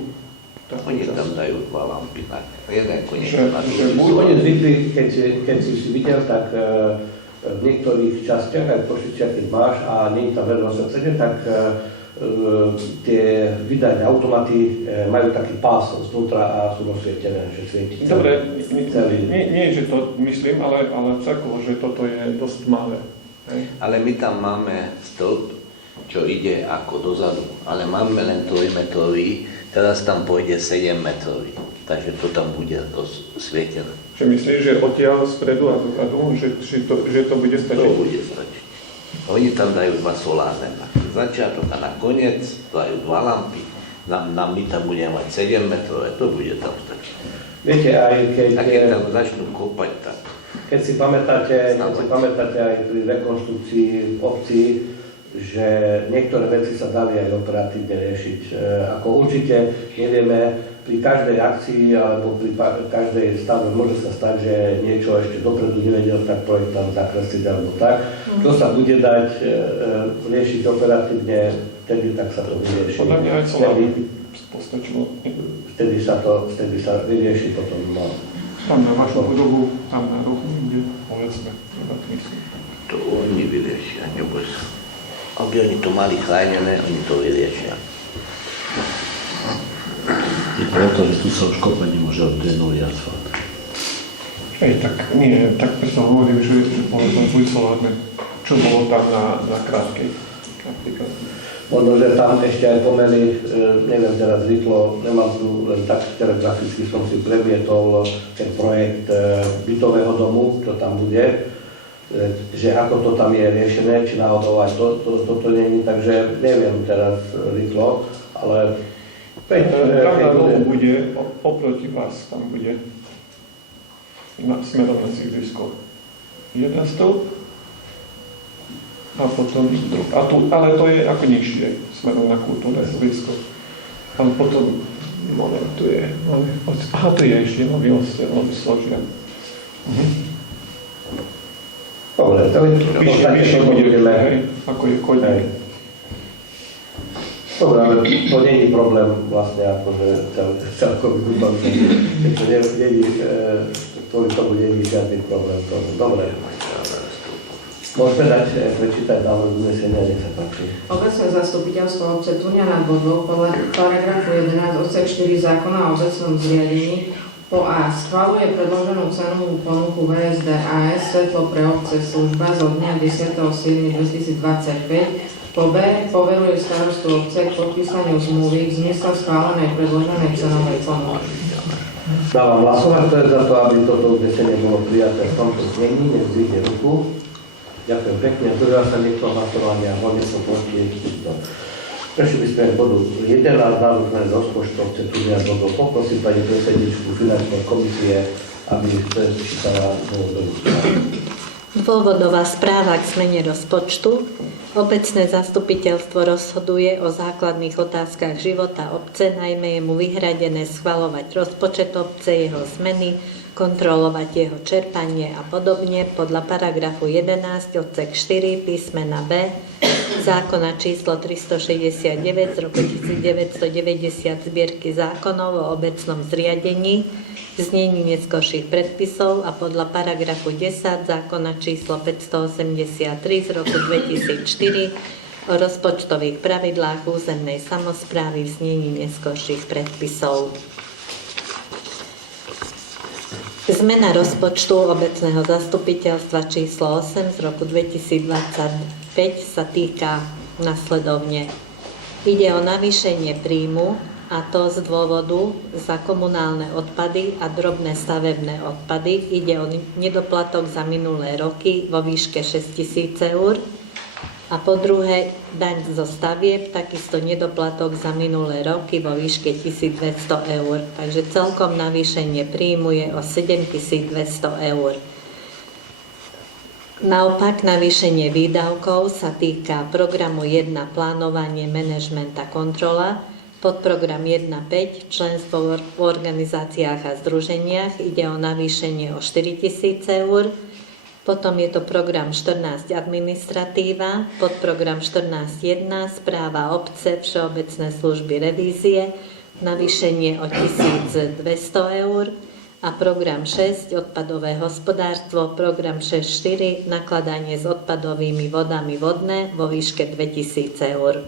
Oni tam dajú dva lampy na jeden koniec. Oni zvykli, keď si videl, tak v niektorých častiach, aj v Košiciach, keď máš a nie je tam veľmi osvetlenie, tak tie vydajné automaty majú taký pás znútra a sú rozsvietené, že svieti. Dobre, nie, že to myslím, ale celkovo, že toto je dosť malé. Ale my tam máme stĺp, čo ide ako dozadu, ale máme len 3-metrový, teraz tam pôjde 7-metrový, takže to tam bude svietené. Že myslíš, že odtiaľ spredu a dozadu, že to bude stačiť? To bude stačiť. Oni tam dajú 2 solárne na začiatok a na koniec dajú 2 lampy. My tam budeme mať 7 metrové, to bude tam stačiť. Viete, aj A keď tam začnú kopať, tak... keď si pamätáte aj pri rekonštrukcii obcí, že niektoré veci sa dali aj operatívne riešiť. Ako určite nevieme, pri každej akcii alebo pri každej stave môže sa stať, že niečo ešte dopredu nevedel tak projektant zakresliť alebo tak. To sa bude dať riešiť operatívne, vtedy tak sa to vyrieši. Podľa mňa aj solárne postačilo. Vtedy sa vyrieši potom. No. Tam na vašu budovu, tam na rohu, kde povedzme. To oni vyriešia, neboj sa. Aby oni to mali chránené, oni to vyriešia. Je preto, že tu sa už kopať nemôže odbieť nový asfalt. Hej, tak nie, tak preto hovorím, že povedzme buď solárne, čo bolo tam na krátkej napríklad. Možno, že tam ešte aj pomery, neviem teraz rýchlo, nemám tu len tak telegraficky som si previetol ten projekt bytového domu, čo tam bude, že ako to tam je riešené, či náhodou aj toto není, takže neviem teraz rýchlo, ale Tam na domu bude, oproti vás tam bude, smerom na sídlisko, jeden stĺp a potom druhý. Ale to je ako nižšie, smerom na kultúrne sídlisko. A potom, tu je, to je ešte nový složia. dobre, to Vyššie bude, hej, ako je chodník. Dobre, ale to nie je problém vlastne akože celkový útok. Keď to nie je, kvôli tomu nie je žiadny problém. Dobre. Môžeme dať prečítať návrh uznesenia, nech sa páči. Obecné zastupiteľstvo obce Tuňa nad Bodvou podľa paragrafu 11 odsek 4 zákona o obecnom zriadení po A. Schvaľuje predloženú cenovú ponuku VSD AS Svetlo pre obce služba zo dňa 10.7.2025. Po B. Poveruje starostu obce k podpísaniu zmluvy v zmysle schválenej predloženej cenovej ponuky. Dávam hlasovať, to je za to, aby toto uznesenie bolo prijaté v tomto znení, nech zvýhne ruku. Ďakujem pekne, zdržal sa niekto hlasovania, hlavne som proti týmto. Prešli by sme k bodu 11, návrh zmeny rozpočtu obce Tuňa nad Bodvou. Poprosím pani predsedničku finančnej komisie, aby prečítala dôvodovú správu. Dôvodová správa k zmene rozpočtu. Obecné zastupiteľstvo rozhoduje o základných otázkach života obce, najmä je mu vyhradené schvaľovať rozpočet obce, jeho zmeny, kontrolovať jeho čerpanie a podobne podľa paragrafu 11 odsek 4 písmena B zákona číslo 369 z roku 1990 zbierky zákonov o obecnom zriadení v znení neskorších predpisov a podľa paragrafu 10 zákona číslo 583 z roku 2004 o rozpočtových pravidlách územnej samosprávy v znení neskorších predpisov. Zmena rozpočtu obecného zastupiteľstva číslo 8 z roku 2025 sa týka nasledovne. Ide o navýšenie príjmu, a to z dôvodu za komunálne odpady a drobné stavebné odpady. Ide o nedoplatok za minulé roky vo výške 6 000 eur. A po druhé, daň zo stavieb, takisto nedoplatok za minulé roky vo výške 1200 eur. Takže celkom navýšenie príjmu je o 7200 eur. Naopak, navýšenie výdavkov sa týka programu 1 plánovanie, manažment a kontrola, podprogram 1.5 členstvo v organizáciách a združeniach, ide o navýšenie o 4000 eur. Potom je to program 14 administratíva, podprogram 14.1 správa obce, všeobecné služby revízie, navýšenie o 1200 eur a program 6 odpadové hospodárstvo, program 6.4 nakladanie s odpadovými vodami vodné vo výške 2000 eur.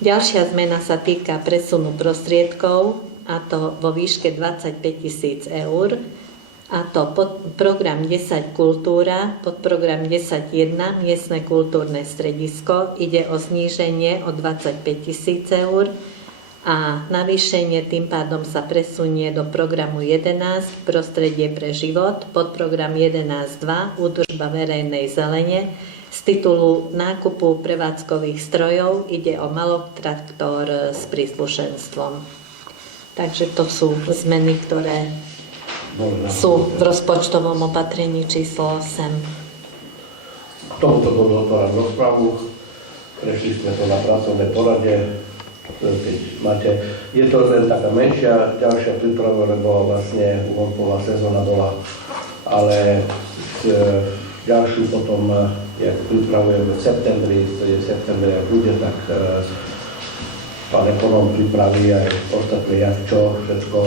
Ďalšia zmena sa týka presunu prostriedkov, a to vo výške 25 000 eur. A to program 10 kultúra, podprogram 10.1 miestne kultúrne stredisko, ide o zníženie o 25 000 eur a navýšenie tým pádom sa presunie do programu 11 prostredie pre život, podprogram 11.2 údržba verejnej zelene, Z titulu nákupu prevádzkových strojov ide o malotraktor s príslušenstvom. Takže to sú zmeny, ktoré sú v rozpočtovom opatrení číslo 8. K tomuto bodu otváram rozpravu. Prešli sme to na pracovnej porade. Keď máte, je to len taká menšia, ďalšia príprava, lebo vlastne úvodková sezóna bola, ale ďalšiu potom, jak pripravujeme v septembri, ak bude, tak pán ekonóm pripraví aj ostatné, jak čo, všetko,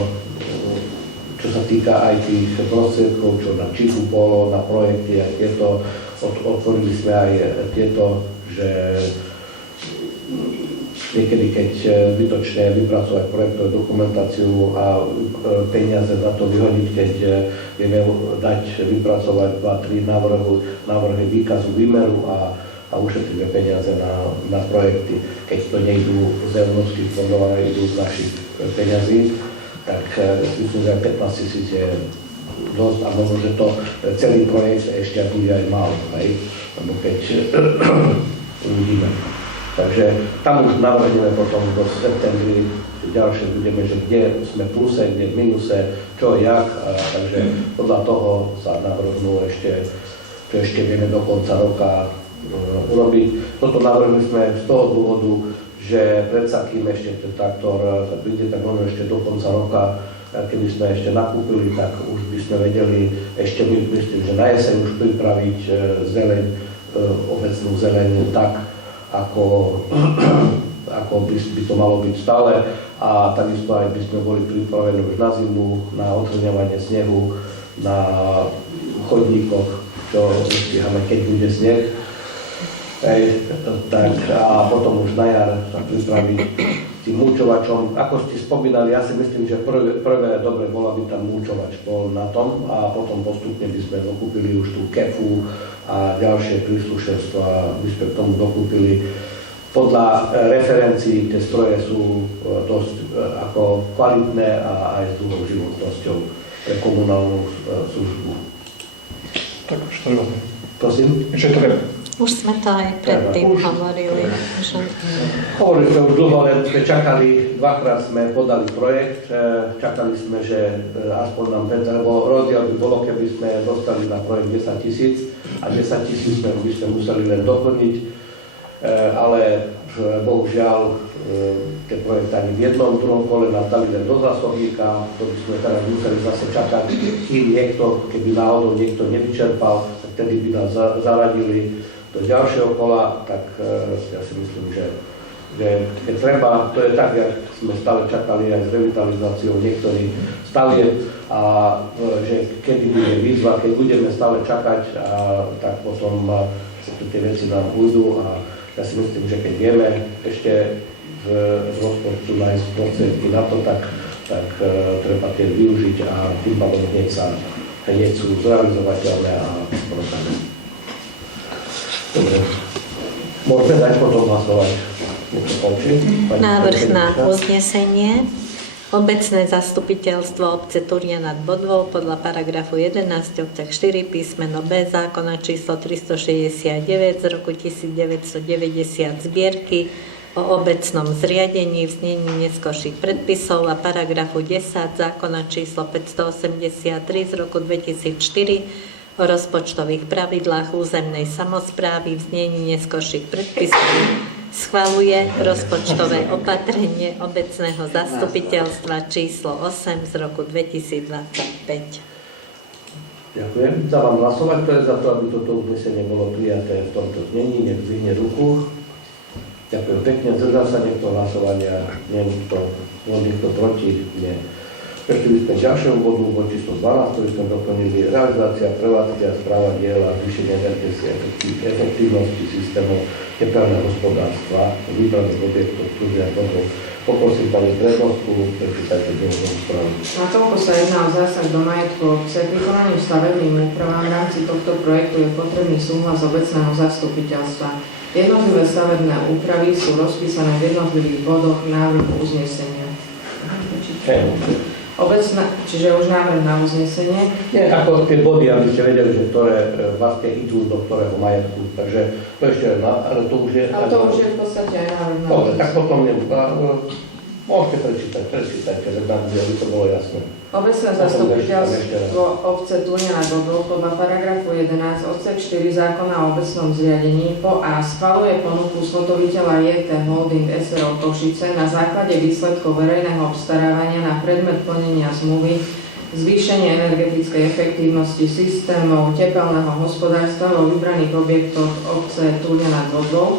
čo sa týka aj tých prostriedkov, čo na čipu bolo, na projekty, aj tieto, otvorili sme aj tieto, že niekedy, keď zbytočne vypracovať projektovú dokumentáciu a peniaze za to vyhodiť, keď vieme dať vypracovať 2-3 návrhy výkazu výmeru a ušetríme peniaze na projekty. Keď to nejdú z európskych fondov, ale idú z našich peniazí, tak myslím, že aj 15 000 je dosť a možno, že to celý projekt ešte bude aj málo, lebo keď uvidíme. Takže tam už navrhneme potom do septembri, ďalšie budeme, že kde sme v pluse, kde v minuse, čo, jak, takže podľa toho sa navrhnú čo ešte vieme do konca roka urobiť. Toto navrhli sme z toho dôvodu, že predsa kým ešte ten traktor príde, tak možno ešte do konca roka, keby sme ešte nakúpili, tak už by sme vedeli ešte myslím, že na jeseň už pripraviť zeleň, obecnú zeleň tak, ako by to malo byť stále a takisto aj by sme boli pripravení už na zimu, na odhrňovanie snehu, na chodníkoch, čo stíhame, keď bude sneh. Tak a potom už na jar sa pripraviť tým mulčovačom. Ako ste spomínali, ja si myslím, že prvé dobre bolo, aby tam mulčovač bol na tom a potom postupne by sme dokúpili už tú kefu a ďalšie príslušenstva by sme k tomu dokúpili. Podľa referencií tie stroje sú dosť ako kvalitné a aj s dlhou životnosťou pre komunálnu službu. Tak už treba. Prosím? Ešte treba. Už sme to aj predtým hovorili. Hovorili sme už dlho, len sme čakali, dvakrát sme podali projekt, čakali sme, že aspoň nám lebo rozdiel by bolo, keby sme dostali na projekt 10 000 a 10 000 by sme museli len doplniť, ale bohužiaľ tie projekty ani v jednom, druhom kole nám dali len do zásobníka, to by sme teraz museli zase čakať, kým niekto, keby náhodou niekto nevyčerpal, tak tedy by nás zaradili do ďalšieho kola, tak ja si myslím, že keď treba, to je tak, jak sme stále čakali aj s revitalizáciou niektorých stavieb a že keď bude výzva, keď budeme stále čakať, tak potom sa tie veci nám ujdu a ja si myslím, že keď vieme ešte z rozpočtu nájsť prostriedky na to, tak treba tie využiť a tým pádom hneď sú zrealizovateľné a sprodané. Dobre. Môžeme dať potom hlasovať. Návrh na uznesenie. Obecné zastupiteľstvo obce Turnia nad Bodvou podľa paragrafu 11 odsek 4 písmeno B zákona číslo 369 z roku 1990 zbierky o obecnom zriadení v znení neskorších predpisov a paragrafu 10 zákona číslo 583 z roku 2004 o rozpočtových pravidlách územnej samosprávy v znení neskorších predpisov schvaľuje rozpočtové opatrenie obecného zastupiteľstva číslo 8 z roku 2025. Ďakujem. Dávam hlasovať, kto je za to, aby toto uznesenie bolo prijaté v tomto znení, nech zvihne ruku. Ďakujem pekne, zdržal sa niekto hlasovania, niekto proti, nie. Prešli by sme k ďalšiemu bodu, bod číslo 12, ktorý sme doplnili realizácia, prevádzky a správa diela, zvýšenie energetickej efektívnosti systémov teplného hospodárstva, výpravných objektov, štúdia toho. Poprosím pani prednostku, prečítajte dôvodnú správu. Nakoľko sa jedná o zásah do majetku obce, vykonaním stavebným úpravám v rámci tohto projektu je potrebný súhlas obecného zastupiteľstva. Jednotlivé stavebné úpravy sú rozpísané v jednotlivých bodoch návrhu uznesenia. Čiže už návrh na uznesenie. Nie, ako tie body, aby ste vedeli, že ktoré vlastne idú do ktorého majetku. Takže to ešte, ale to už je... Ale to už je v podstate aj návrh na Dobre, uznesenie. tak potom môžete prečítať, aby to bolo jasné. Obecné zastupiteľstvo obce Túňa nad Bodvou podľa paragrafu 11 odsek 4 zákona o obecnom zriadení po A schvaľuje ponuku zhotoviteľa JT Holding SRO Košice na základe výsledkov verejného obstarávania na predmet plnenia zmluvy zvýšenie energetickej efektívnosti systémov tepelného hospodárstva vo vybraných objektoch obce Túňa nad Bodvou.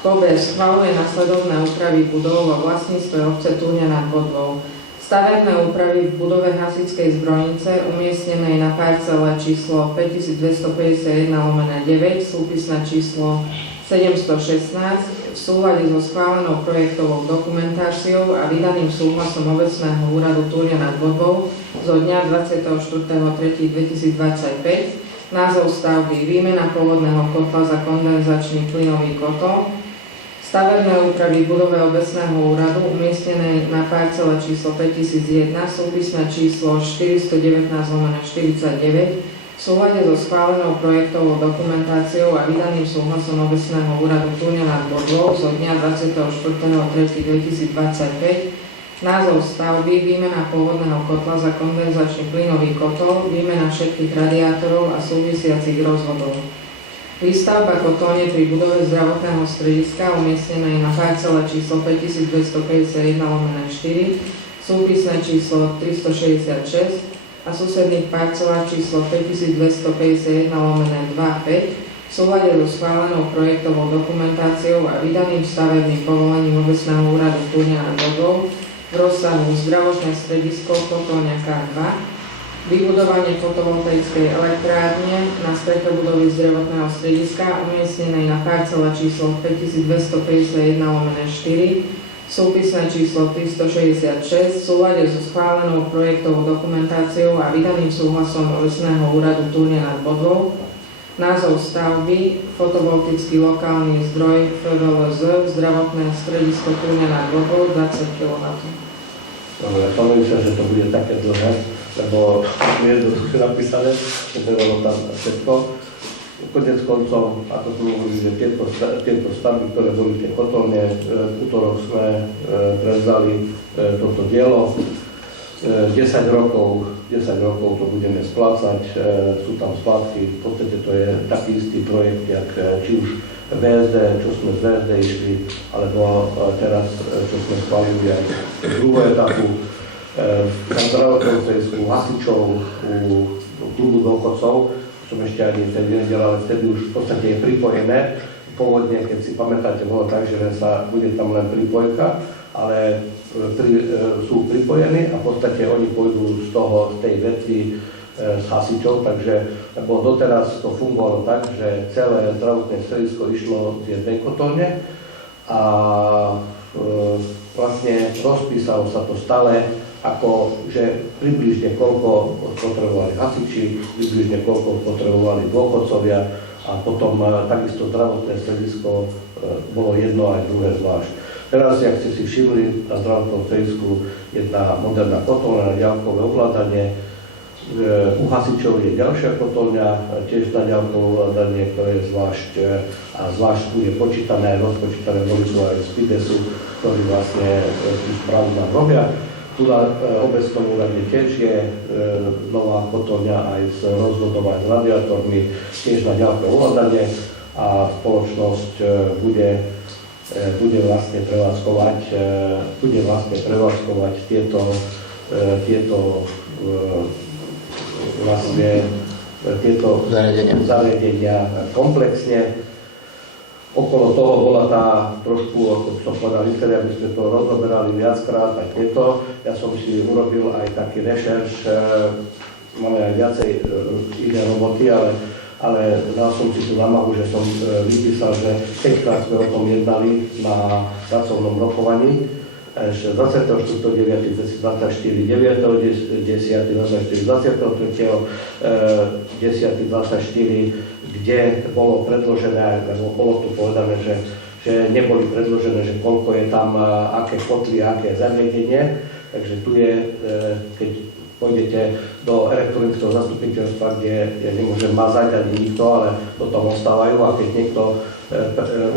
Po B schvaľuje nasledovné úpravy budov vo vlastníctve obce Túňa nad Bodvou. Stavebné úpravy v budove hasičskej zbrojnice umiestnenej na parcele číslo 5251/9, súpisné číslo 716 v súlade so schválenou projektovou dokumentáciou a vydaným súhlasom obecného úradu Túňa nad Bodvou zo dňa 24.3.2025. Názov stavby výmena pôvodného kotla za kondenzačný plynový kotol. Stavebné úpravy budove obecného úradu umiestnené na parcele číslo 5001, súpisné číslo 419/49 v súlade so schválenou projektovou dokumentáciou a vydaným súhlasom obecného úradu Túňa nad Bodvou zo dňa 24.3.2025. Názov stavby výmena pôvodného kotla za kondenzačný plynový kotol, výmena všetkých radiátorov a súvisiacich rozvodov. Výstavba kotolne pri budove zdravotného strediska umiestnenej na parcele číslo 5251/4, súpisné číslo 366 a susedných parcelách číslo 5251/2-5 v súlade so schválenou projektovou dokumentáciou a vydaným stavebným povolením obecného úradu Túňa nad Bodvou v rozsahu zdravotné stredisko kotolňa K2, vybudovanie fotovoltaickej elektrárne na streche budovy zdravotného strediska umiestnenej na parcele číslo 5251/4, súpisné číslo 366 v súlade so schválenou projektovou dokumentáciou a vydaným súhlasom obecného úradu Túňa nad Bodvou. Názov stavby fotovoltický lokálny zdroj FVLZ zdravotné stredisko Túňa nad Bodvou 20 kW. Dobre, pamätám sa, že to bude také dlhé, lebo je jednoduché napísané, že to bolo tam všetko. Konec koncov, ako tu hovorí, že tieto stavby, ktoré boli tie kotolne, útorok sme prevzali toto dielo. 10 rokov to budeme splácať, sú tam splátky, v podstate to je taký istý projekt, jak či už VSD, čo sme z VSD išli, alebo teraz, čo sme schválili aj druhú etapu, na zdravotnom stredisku hasičov, u klubu dôchodcov, som ešte ani vtedy nedelal, ale vtedy už v podstate je pripojené. Pôvodne, keď si pamätáte, bolo tak, že bude tam len pripojka, ale sú pripojení a v podstate oni pôjdu z tej veci s hasičov, takže doteraz to fungovalo tak, že celé zdravotné stredisko išlo z jednej kotolne a vlastne rozpísalo sa to stále ako, že približne koľko potrebovali hasiči, približne koľko potrebovali dôchodcovia a potom takisto zdravotné stredisko bolo jedno aj druhé zvlášť. Teraz, jak ste si všimli, na zdravotnom stredisku jedna moderná kotolňa na diaľkové ovládanie, u hasičov je ďalšia kotolňa, tiež na diaľkové ovládanie, ktoré je zvlášť a zvlášť bude počítané, rozpočítané boli sú aj z Fidesu, ktorí vlastne tú správu nám robia. Tu na obecnom úrade tiež je nová kotolňa aj s rozvodom aj s radiátormi, tiež na diaľkové ovládanie a spoločnosť bude vlastne prevádzkovať tieto zariadenia komplexne. Okolo toho bola tá trošku, ako som povedal, aby sme to rozoberali viackrát, aj tieto. Ja som si urobil aj taký rešerš, máme aj viacej iné roboty, ale dal som si tú námahu, že som vypísal, že 5-krát sme o tom jednali na pracovnom rokovaní. 24.9.2024, 9.10.2024, 23.10.2024, kde bolo predložené, lebo bolo tu povedané, že neboli predložené, že koľko je tam, aké kotly, aké zariadenie. Takže tu je, keď pôjdete do elektronického zastupiteľstva, kde ja nemôžem mazať ani nikto, ale to tam ostávajú a keď niekto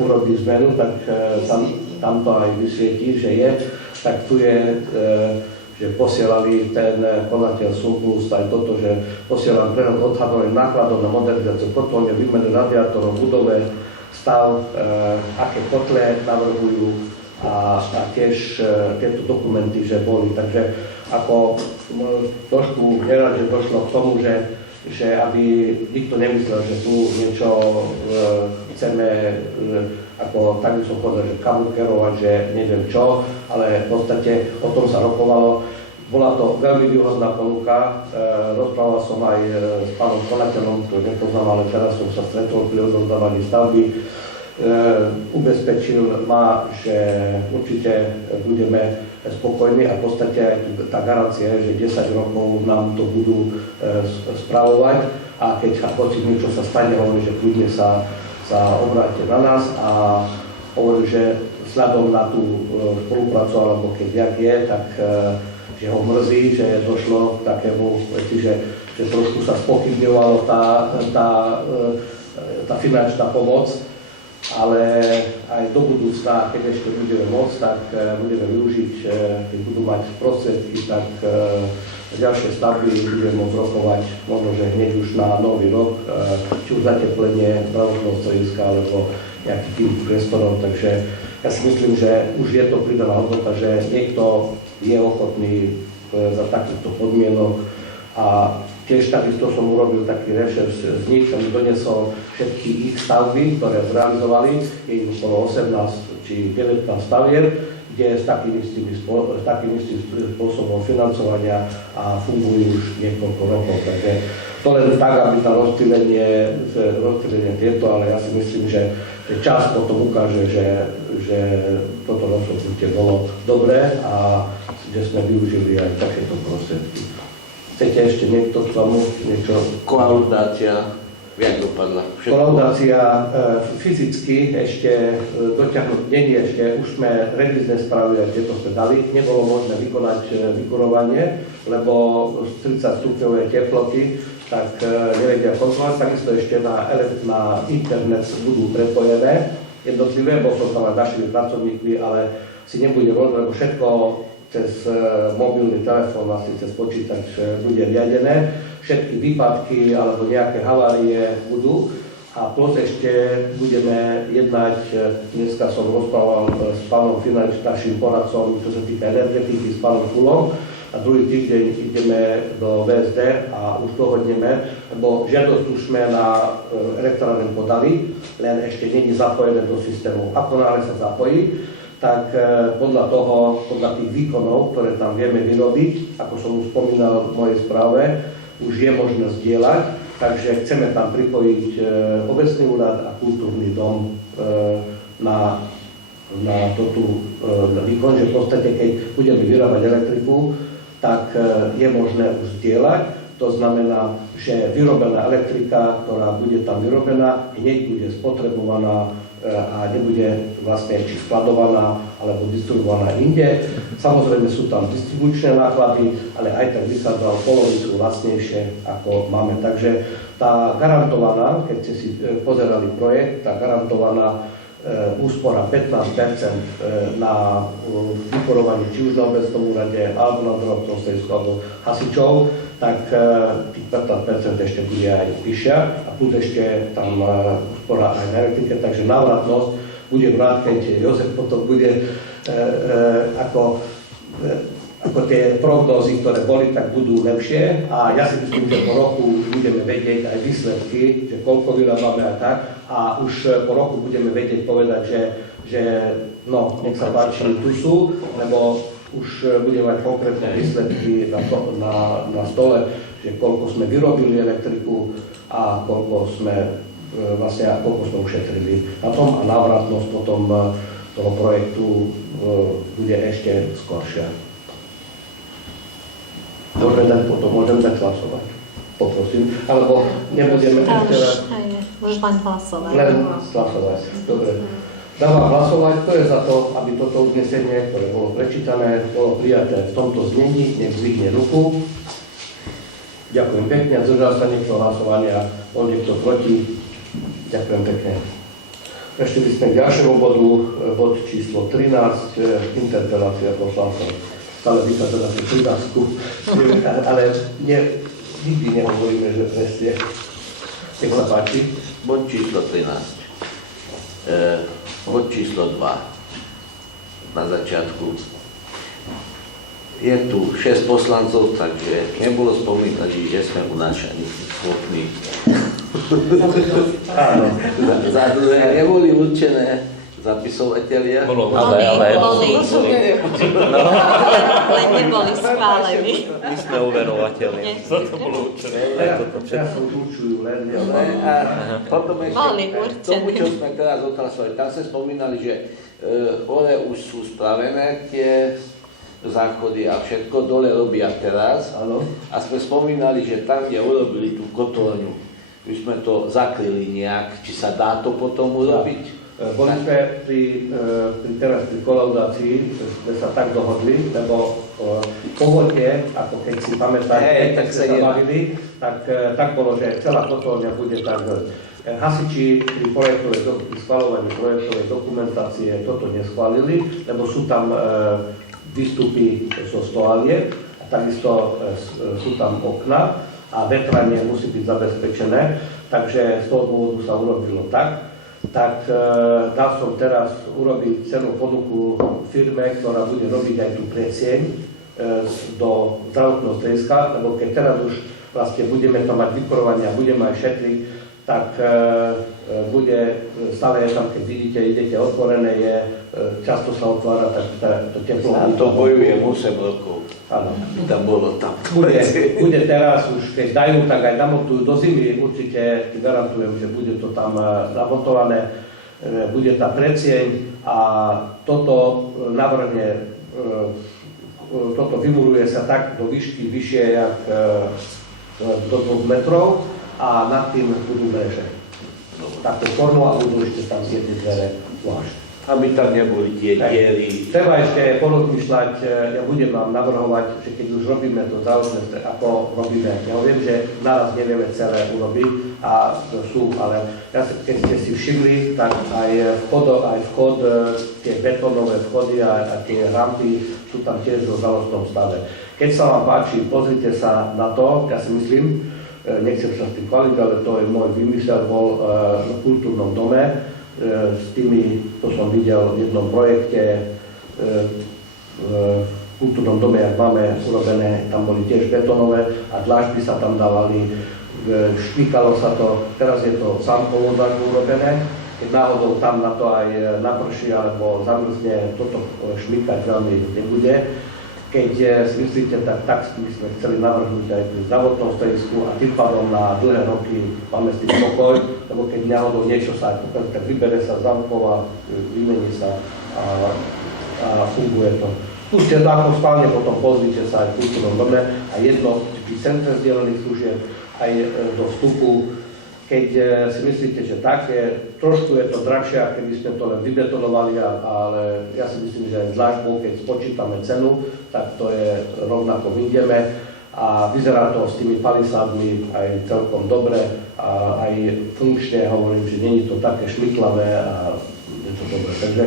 urobí zmenu, tak tam to aj vysvietí, že je, tak tu je, že posielali ten konateľ Sunplus aj toto, že posielam prehľad odhadovaných nákladov na modernizáciu kotolne, výmenu radiátorov, budove, stav, aké kotle navrhujú a tiež tieto dokumenty, že boli. Takže ako trošku nerad, že došlo k tomu, že aby nikto nemyslel, že tu niečo chceme, ako tak by som povedal, že kabukerovať, že neviem čo, ale v podstate o tom sa rokovalo. Bola to veľmi výhodná ponuka, rozprával som aj s pánom konateľom, ktorý nepoznám, ale teraz som sa stretol pri odovzdávaní stavby. Ubezpečil ma, že určite budeme spokojní a v podstate aj tá garancia je, že 10 rokov nám to budú spravovať a keď pocit niečo sa stane, hovorí, že kľudne sa obráte na nás a hovorí, že vzhľadom na tú spoluprácu, alebo keď jak je, tak že ho mrzí, že došlo k takému veci, že trošku sa spochybňovala tá finančná pomoc, ale aj do budúcna, keď ešte budeme môcť, tak budeme využiť, keď budú mať prostriedky, tak ďalšie stavby budeme môcť rokovať, možno, že hneď už na nový rok, či už zateplenie zdravotného strediska, alebo nejakých tých priestorov, takže ja si myslím, že už je to pridaná hodnota, že niekto je ochotný za takýchto podmienok a tiež takisto som urobil taký rešerš z nich, som donesol všetky ich stavby, ktoré zrealizovali, je ich okolo 18 či 19 stavieb, kde s takým istým spôsobom financovania a fungujú už niekoľko rokov. Takže to len tak, aby tam rozptýlenie tieto, ale ja si myslím, že čas potom ukáže, že toto rozhodnutie bolo dobré a že sme využili aj takéto prostriedky. Chcete ešte niekto k tomu niečo? Kolaudácia, jak dopadla? Kolaudácia fyzicky ešte dotiahnuť nie ešte, už sme revízne správy, tieto sme dali, nebolo možné vykonať vykurovanie, lebo z 30 stupňové teploty, tak nevedia kontrolovať, takisto ešte na internet budú prepojené jednotlivé, bol som tam aj našimi pracovníkmi, ale si nebude voľno, lebo všetko cez mobilný telefón, vlastne cez počítač bude riadené. Všetky výpadky alebo nejaké havárie budú a plus ešte budeme jednať, dneska som rozprával s pánom finančným poradcom, čo sa týka energetiky, s pánom Fulom a druhý týždeň ideme do VSD a už dohodneme, lebo žiadosť už sme na elektrárne podali, len ešte nie je zapojené do systému. Ako náhle sa zapojí, tak podľa tých výkonov, ktoré tam vieme vyrobiť, ako som už spomínal v mojej správe, už je možné zdieľať, takže chceme tam pripojiť obecný úrad a kultúrny dom na výkon, že v podstate, keď budeme vyrábať elektriku, tak je možné už zdieľať. To znamená, že vyrobená elektrika, ktorá bude tam vyrobená, hneď bude spotrebovaná a nebude vlastne či skladovaná alebo distribuovaná inde. Samozrejme sú tam distribučné náklady, ale aj tak vychádzalo polovicu lacnejšie ako máme. Takže tá garantovaná, keď ste si pozerali projekt, tá garantovaná úspora 15% na vykurovanie či už na obecnom úrade, alebo na zdravotnom stredisku, alebo hasičov, tak tých 15% ešte bude aj vyššia a plus ešte tam úspora aj na elektrike, takže návratnosť bude rád, keď Jozef potom bude ako tie prognózy, ktoré boli, tak budú lepšie a ja si myslím, že po roku budeme vedieť aj výsledky, že koľko vyrábame a tak a už po roku budeme vedieť povedať, že no, nech sa páči, tu sú, lebo už budeme mať konkrétne výsledky na stole, že koľko sme vyrobili elektriku a koľko sme ušetrili na tom a návratnosť potom toho projektu bude ešte skoršia. Môžem dať hlasovať. Poprosím. Alebo nebudeme ešte raz... Už len hlasovať. Len hlasovať. Dobre. Dávam hlasovať, kto je za to, aby toto uznesenie, ktoré bolo prečítané, bolo prijaté v tomto znení, nech zvihne ruku. Ďakujem pekne, zdržal sa niekto hlasovania, bol niekto proti. Ďakujem pekne. Prešli by sme k ďalšiemu bodu, bod číslo 13, interpelácia poslancov. Stále by sa teda 13, ale nikdy nehovoríme, že presne. Nech sa páči. Bod číslo 13. Bod číslo 2. Na začiatku. Je tu 6 poslancov, takže nebolo spomínané, že sme unášaní schopní. Áno. Za druhé, neboli určené zapisovatelia. Boli, len neboli schválení. My sme overovateľi. Nie. Za to bolo určené. Teraz sú určujú len. A potom Boli ešte k tomu, určené. čo sme teraz otrasovali. Tam sme spomínali, že hore už sú spravené tie záchody a všetko, dole robia teraz. Áno. A sme spomínali, že tam, kde urobili tú kotolňu, by sme to zakryli nejak, či sa dá to potom urobiť? Boli sme teraz pri kolaudácii, sme sa tak dohodli, lebo pôvodne, ako keď si pamätáte, keď sme sa bavili, tak bolo, že celá kotolňa bude tak. Hasiči pri schvaľovaní projektovej dokumentácie toto neschválili, lebo sú tam výstupy zo stoaliek, a takisto sú tam okna a vetranie musí byť zabezpečené, takže z toho dôvodu sa urobilo tak dal som teraz urobiť cenú ponuku firme, ktorá bude robiť aj tú predsieň do zdravotného strediska, lebo keď teraz už vlastne budeme tam mať vykurovanie a budeme aj šetriť, tak bude, stále je tam, keď vidíte, idete otvorené, často sa otvára, tak to teplo. A to bojuje 8 rokov. Áno. Tam bolo tam. Bude teraz už, keď dajú, tak aj namontujú do zimy, určite garantujem, že bude to tam namontované, bude tá predsieň a toto navrhne, toto vymuruje sa tak do výšky vyššie, jak do 2 metrov a nad tým budú mreže. Takto formou a budú ešte tam jedné dvere zvlášť. Aby tam neboli tie diery. Treba ešte porozmýšľať, ja budem vám navrhovať, že keď už robíme to zdravotné, ako robíme, ja viem, že naraz nevieme celé urobiť a sú, ale keď ste si všimli, tak aj vchod, tie betónové vchody a tie rampy sú tam tiež v žalostnom stave. Keď sa vám páči, pozrite sa na to, ja si myslím, nechcem sa s tým chváliť, ale to je môj vymysel, bol v kultúrnom dome, s tými, to som videl v jednom projekte v kultúrnom dome, jak máme urobené, tam boli tiež betónové a dlážby sa tam dávali, šmykalo sa to, teraz je to sámkovo dlážbu urobené, keď náhodou tam na to aj naprší alebo zamrzne, toto šmykať veľmi nebude. Keď si myslíte, tak my sme chceli navrhnúť aj pri zdravotnom stredisku a tým pádom na dlhé roky máme s tým pokoj, lebo keď náhodou niečo sa, tak vybere sa zámkova, vymení sa a funguje to. Skúste to ako spálne, potom pozrite sa aj v kultúrnom dome a jedno pri centre zdieľaných služieb aj do vstupu. Keď si myslíte, že také, trošku je to drahšie, ako keby sme to len vybetonovali, ale ja si myslím, že aj s dlážbou, keď spočítame cenu, tak to je rovnako vyjdeme a vyzerá to s tými palisádmi aj celkom dobre a aj funkčne, hovorím, že nie je to také šmiklavé a je to dobre. Takže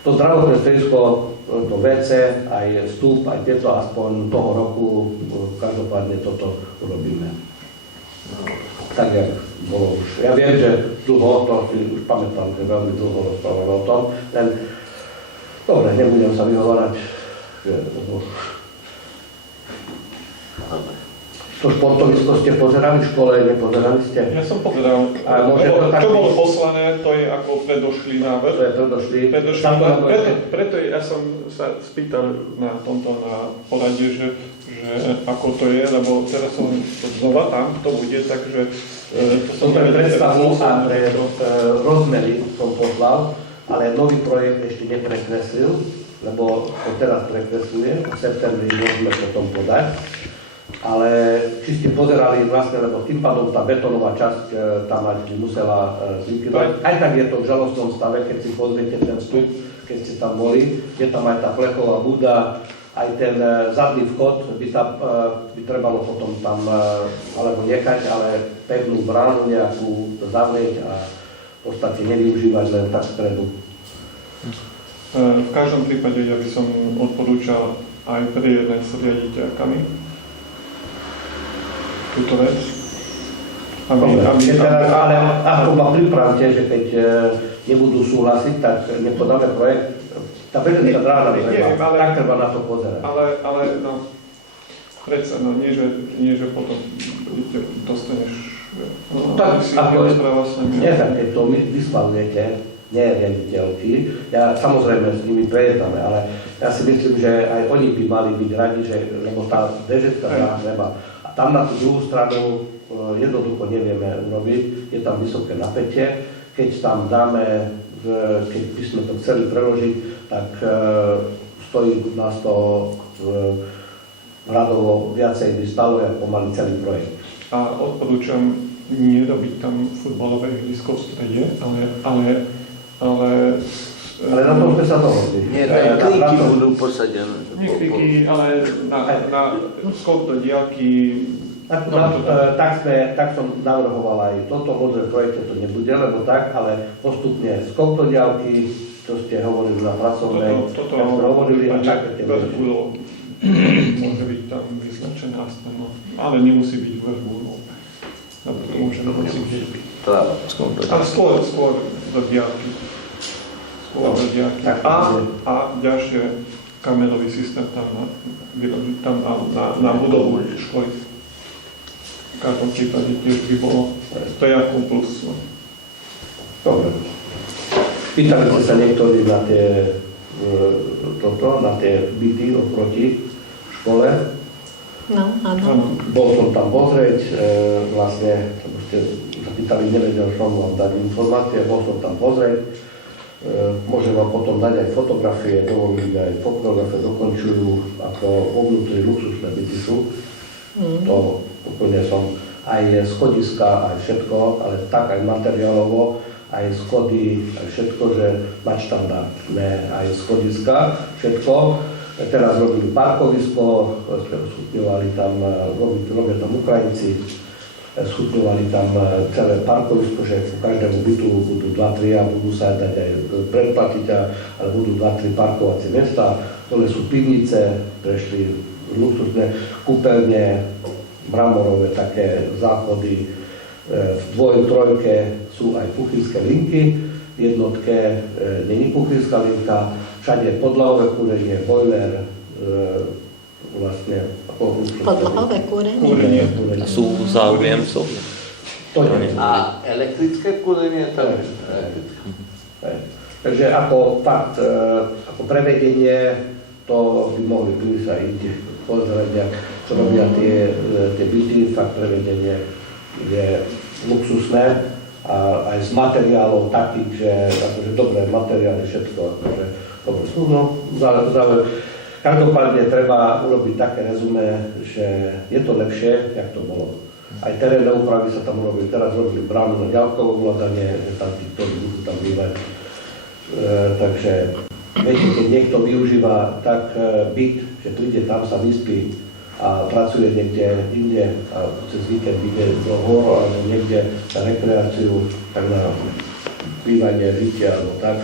to zdravotné stredisko, to WC, aj vstup, aj tieto aspoň toho roku, každopádne toto urobíme. Tak, jak bolo už. Ja viem, že dlho, to si už pamätám, že veľmi dlho rozprávame o tom, len dobre, nebudem sa vyhovárať, to športovisko ste pozerali v škole, nepozerali ste? Ja som pozeral, čo bolo poslané, to je ako predošlý návrh. To je predošlý. Preto ja som sa spýtal na tomto na poradie, že ako to je, lebo teraz som znova tam, to bude, takže... Som pre predstavu a pre rozmery som poslal, ale nový projekt ešte neprekreslil, lebo to teraz prekresľujem, v septembri môžeme potom podať. ale či ste pozerali vlastne, lebo tým pádom tá betónová časť tam aj musela zlikvidovať. Aj tak je to v žalostnom stave, keď si pozriete ten vstup, keď ste tam boli, je tam aj tá plechová búda, aj ten zadný vchod by trebalo potom tam alebo nechať, ale pevnú bránu nejakú zavrieť a v podstate nevyužívať len tak stredu. V každom prípade ja by som odporúčal aj prejednať s riaditeľkami túto vec. Ale ako ma pripravte, že keď nebudú súhlasiť, tak nepodáme projekt. Tá beženská dráha tak treba na to pozerať. Ale no, predsa, no, nie, že potom dostaneš... No, tak, ako nie, tak keď to vyschvalujete, nie riaditeľky, ja samozrejme s nimi prejednáme, ale ja si myslím, že aj oni by mali byť radi, že, lebo tá beženská dráha treba. A tam na tú druhú stranu jednoducho nevieme urobiť, je tam vysoké napätie, keď tam dáme, keď by sme to chceli preložiť, tak stojí nás to radovo viacej by stalo, ako pomaly celý projekt. A odporúčam nie robiť tam futbalové ihrisko v strede, ale na tom sme sa dohodli. Nie, kliky budú posadené. Nie kliky, ale na skok do diaľky. Tak som navrhoval aj toto, možno v projekte to nebude, lebo tak, ale postupne skok do diaľky, čo ste hovorili na pracovnej, Toto hovorili a čakáte. Môže byť tam vyznačené aspoň, ale nemusí byť vrch budov. To môže byť. Ale skôr do diaľky. A ďalšie kamerový systém tam vyložiť na budovu školy. V každom prípade tiež by bolo, to je ako plus. Dobre. Pýtali ste sa niektorí na tie byty oproti škole. No, áno. Bol som tam pozrieť, vlastne, lebo ste zapýtali, nevedel som vám dať informácie, bol som tam pozrieť. Môžem vám potom dať aj fotografie, dovolím, aj fotografie dokončujú, ako obnútri luxusné byty sú. To úplne som aj schodiska, aj všetko, ale tak aj materiálovo, aj schody, aj všetko, že nadštandardné, aj schodiska, všetko. Teraz robili parkovisko, schutňovali tam, robia tam Ukrajinci, schutňovali tam celé parkovisko, že v každému bytu budú 2-3 a budú sa dať aj predplatiť, ale budú 2-3 parkovacie miesta. Dole sú pivnice, prešli luxusné kúpeľne, mramorové také záchody. V dvoj-trojke sú aj kuchynské linky, v jednotke není kuchynská linka, všade podlahové kúrenie, boiler, vlastne podlahové kúrenie. Sú záujemcov? To nie. A elektrické kúrenie tam je? Takže ako fakt, ako prevedenie, to by mohli prísť aj ide pozrieť, čo robia tie byty, fakt prevedenie je luxusné a aj z materiálov takých, že akože dobré materiály, všetko, akože dobre sú, no, každopádne treba urobiť také rezume, že je to lepšie, jak to bolo. Aj terénne úpravy sa tam urobili, teraz robili bránu na ďalkové ovládanie, že tam tí, ktorí budú tam bývať. Takže viete, keď niekto využíva tak byt, že príde tam, sa vyspí a pracuje niekde inde a cez víkend ide do hor alebo niekde na rekreáciu, tak na bývanie, žitie alebo tak,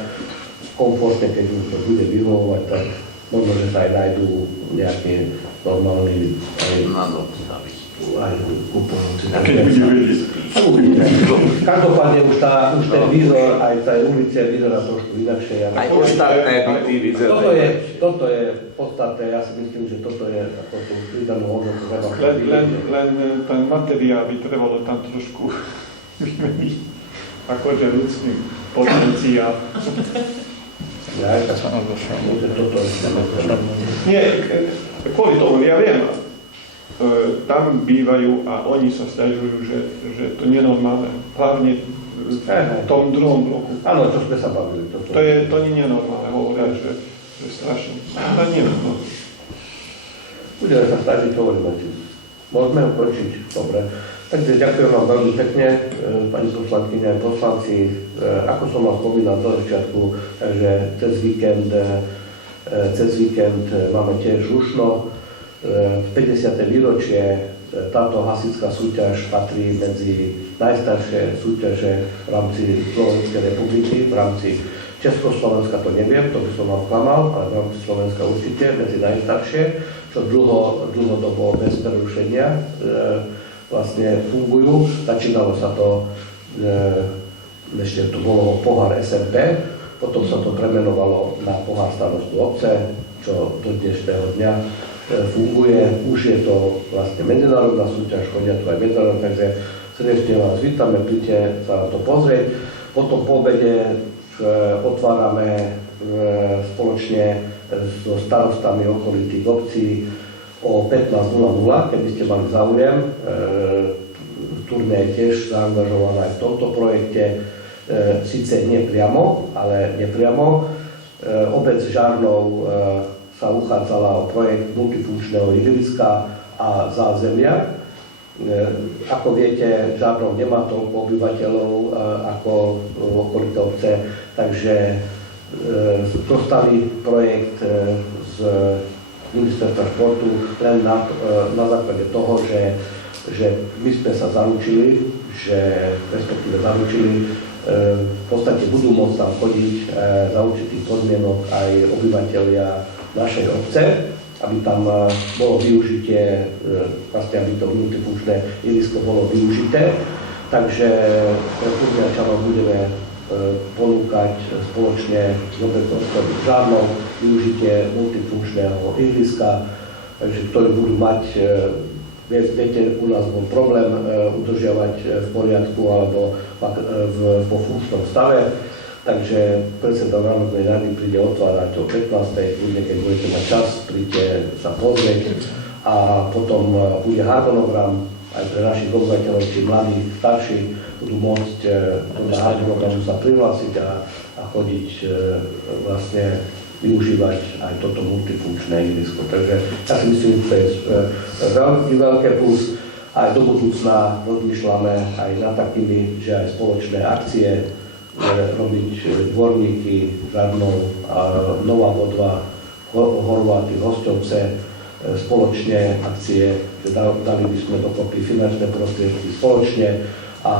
komfortne, keď mu to bude vyhovovať, tak možno, že sa aj nájdú nejaké normálne aj kúpovníci. Každopádne už ten výzor, aj tá ulice vyzerá trošku inakšie. Aj ostatné byty vyzerajú. Toto je podstatné, ja si myslím, že toto je ako tú pridanú hodnotu. Len ten materiál by trebalo tam trošku vymeniť. Akože ľudský potenciál. Nie, kvôli tomu, ja viem, tam bývajú a oni sa sťažujú, že to je nenormálne, hlavne v tom druhom bloku. Áno, to sme sa bavili. To nie je nenormálne, hovoria, že strašne. To nie je nenormálne. Budeme sa snažiť, hovoríme si Môžeme ukončiť? Dobre. Takže ďakujem vám veľmi pekne, pani poslankyňa aj poslanci. Ako som vám spomínal na začiatku, že cez víkend máme tiež Rušno. 50. výročie táto hasičská súťaž patrí medzi najstaršie súťaže v rámci Slovenskej republiky, v rámci Československa to neviem, to by som vám klamal, ale v rámci Slovenska určite medzi najstaršie, čo dlhodobo bez prerušenia vlastne fungujú. Začínalo sa to, ešte to bolo pohár SMP, potom sa to premenovalo na pohár starostu obce, čo do dnešného dňa funguje. Už je to vlastne medzinárodná súťaž, chodia tu aj medzinárodné, takže srdečne vás vítame, príďte sa na to pozrieť. Potom po obede otvárame spoločne so starostami okolitých obcí o 15:00, keby ste mali záujem. Turné je tiež zaangažovaná aj v tomto projekte, síce nie priamo, ale nepriamo. Obec Žarnov sa uchádzala o projekt multifunkčného ihriska a zázemia. Ako viete, Žarnov nemá toľko obyvateľov ako okolité obce, takže dostali projekt z ministerstva športu len na základe toho, že my sme sa zaručili, v podstate budú môcť tam chodiť za určitých podmienok aj obyvateľia našej obce, aby tam bolo využitie, vlastne aby to multifunkčné ihrisko bolo využité. Takže pre Turniačanov budeme ponúkať spoločne s obecnou Žarnov využitie multifunkčného ihriska, takže ktorí budú mať, viete, u nás bol problém udržiavať v poriadku alebo vo funkčnom stave. Takže predseda Národnej rady príde otvárať o 15:00, kľudne, keď budete mať čas, príďte sa pozrieť a potom bude harmonogram aj pre našich obyvateľov, či mladí, starší, budú môcť na harmonogramu sa prihlásiť a chodiť vlastne využívať aj toto multifunkčné ihrisko. Takže ja si myslím, že to je veľmi veľké plus. Aj do budúcna rozmýšľame aj nad takými, že aj spoločné akcie, robiť dvorníky, Žarnov, Nová Vodva, Horváty, Hosťovce, spoločne akcie, že dali by sme dokopy finančné prostriedky spoločne a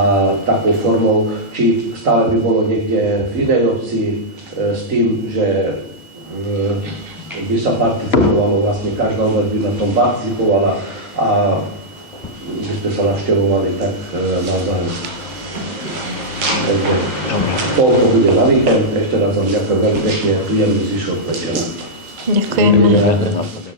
takou formou, či stále by bolo niekde v inej obci s tým, že by sa participovalo, vlastne každá obec by na tom participovala a by sme sa navštevovali tak navzájom. Takže toľko bude na víkend. Ešte raz vám ďakujem veľmi pekne. Príjemný zvyšok večera. Ďakujeme.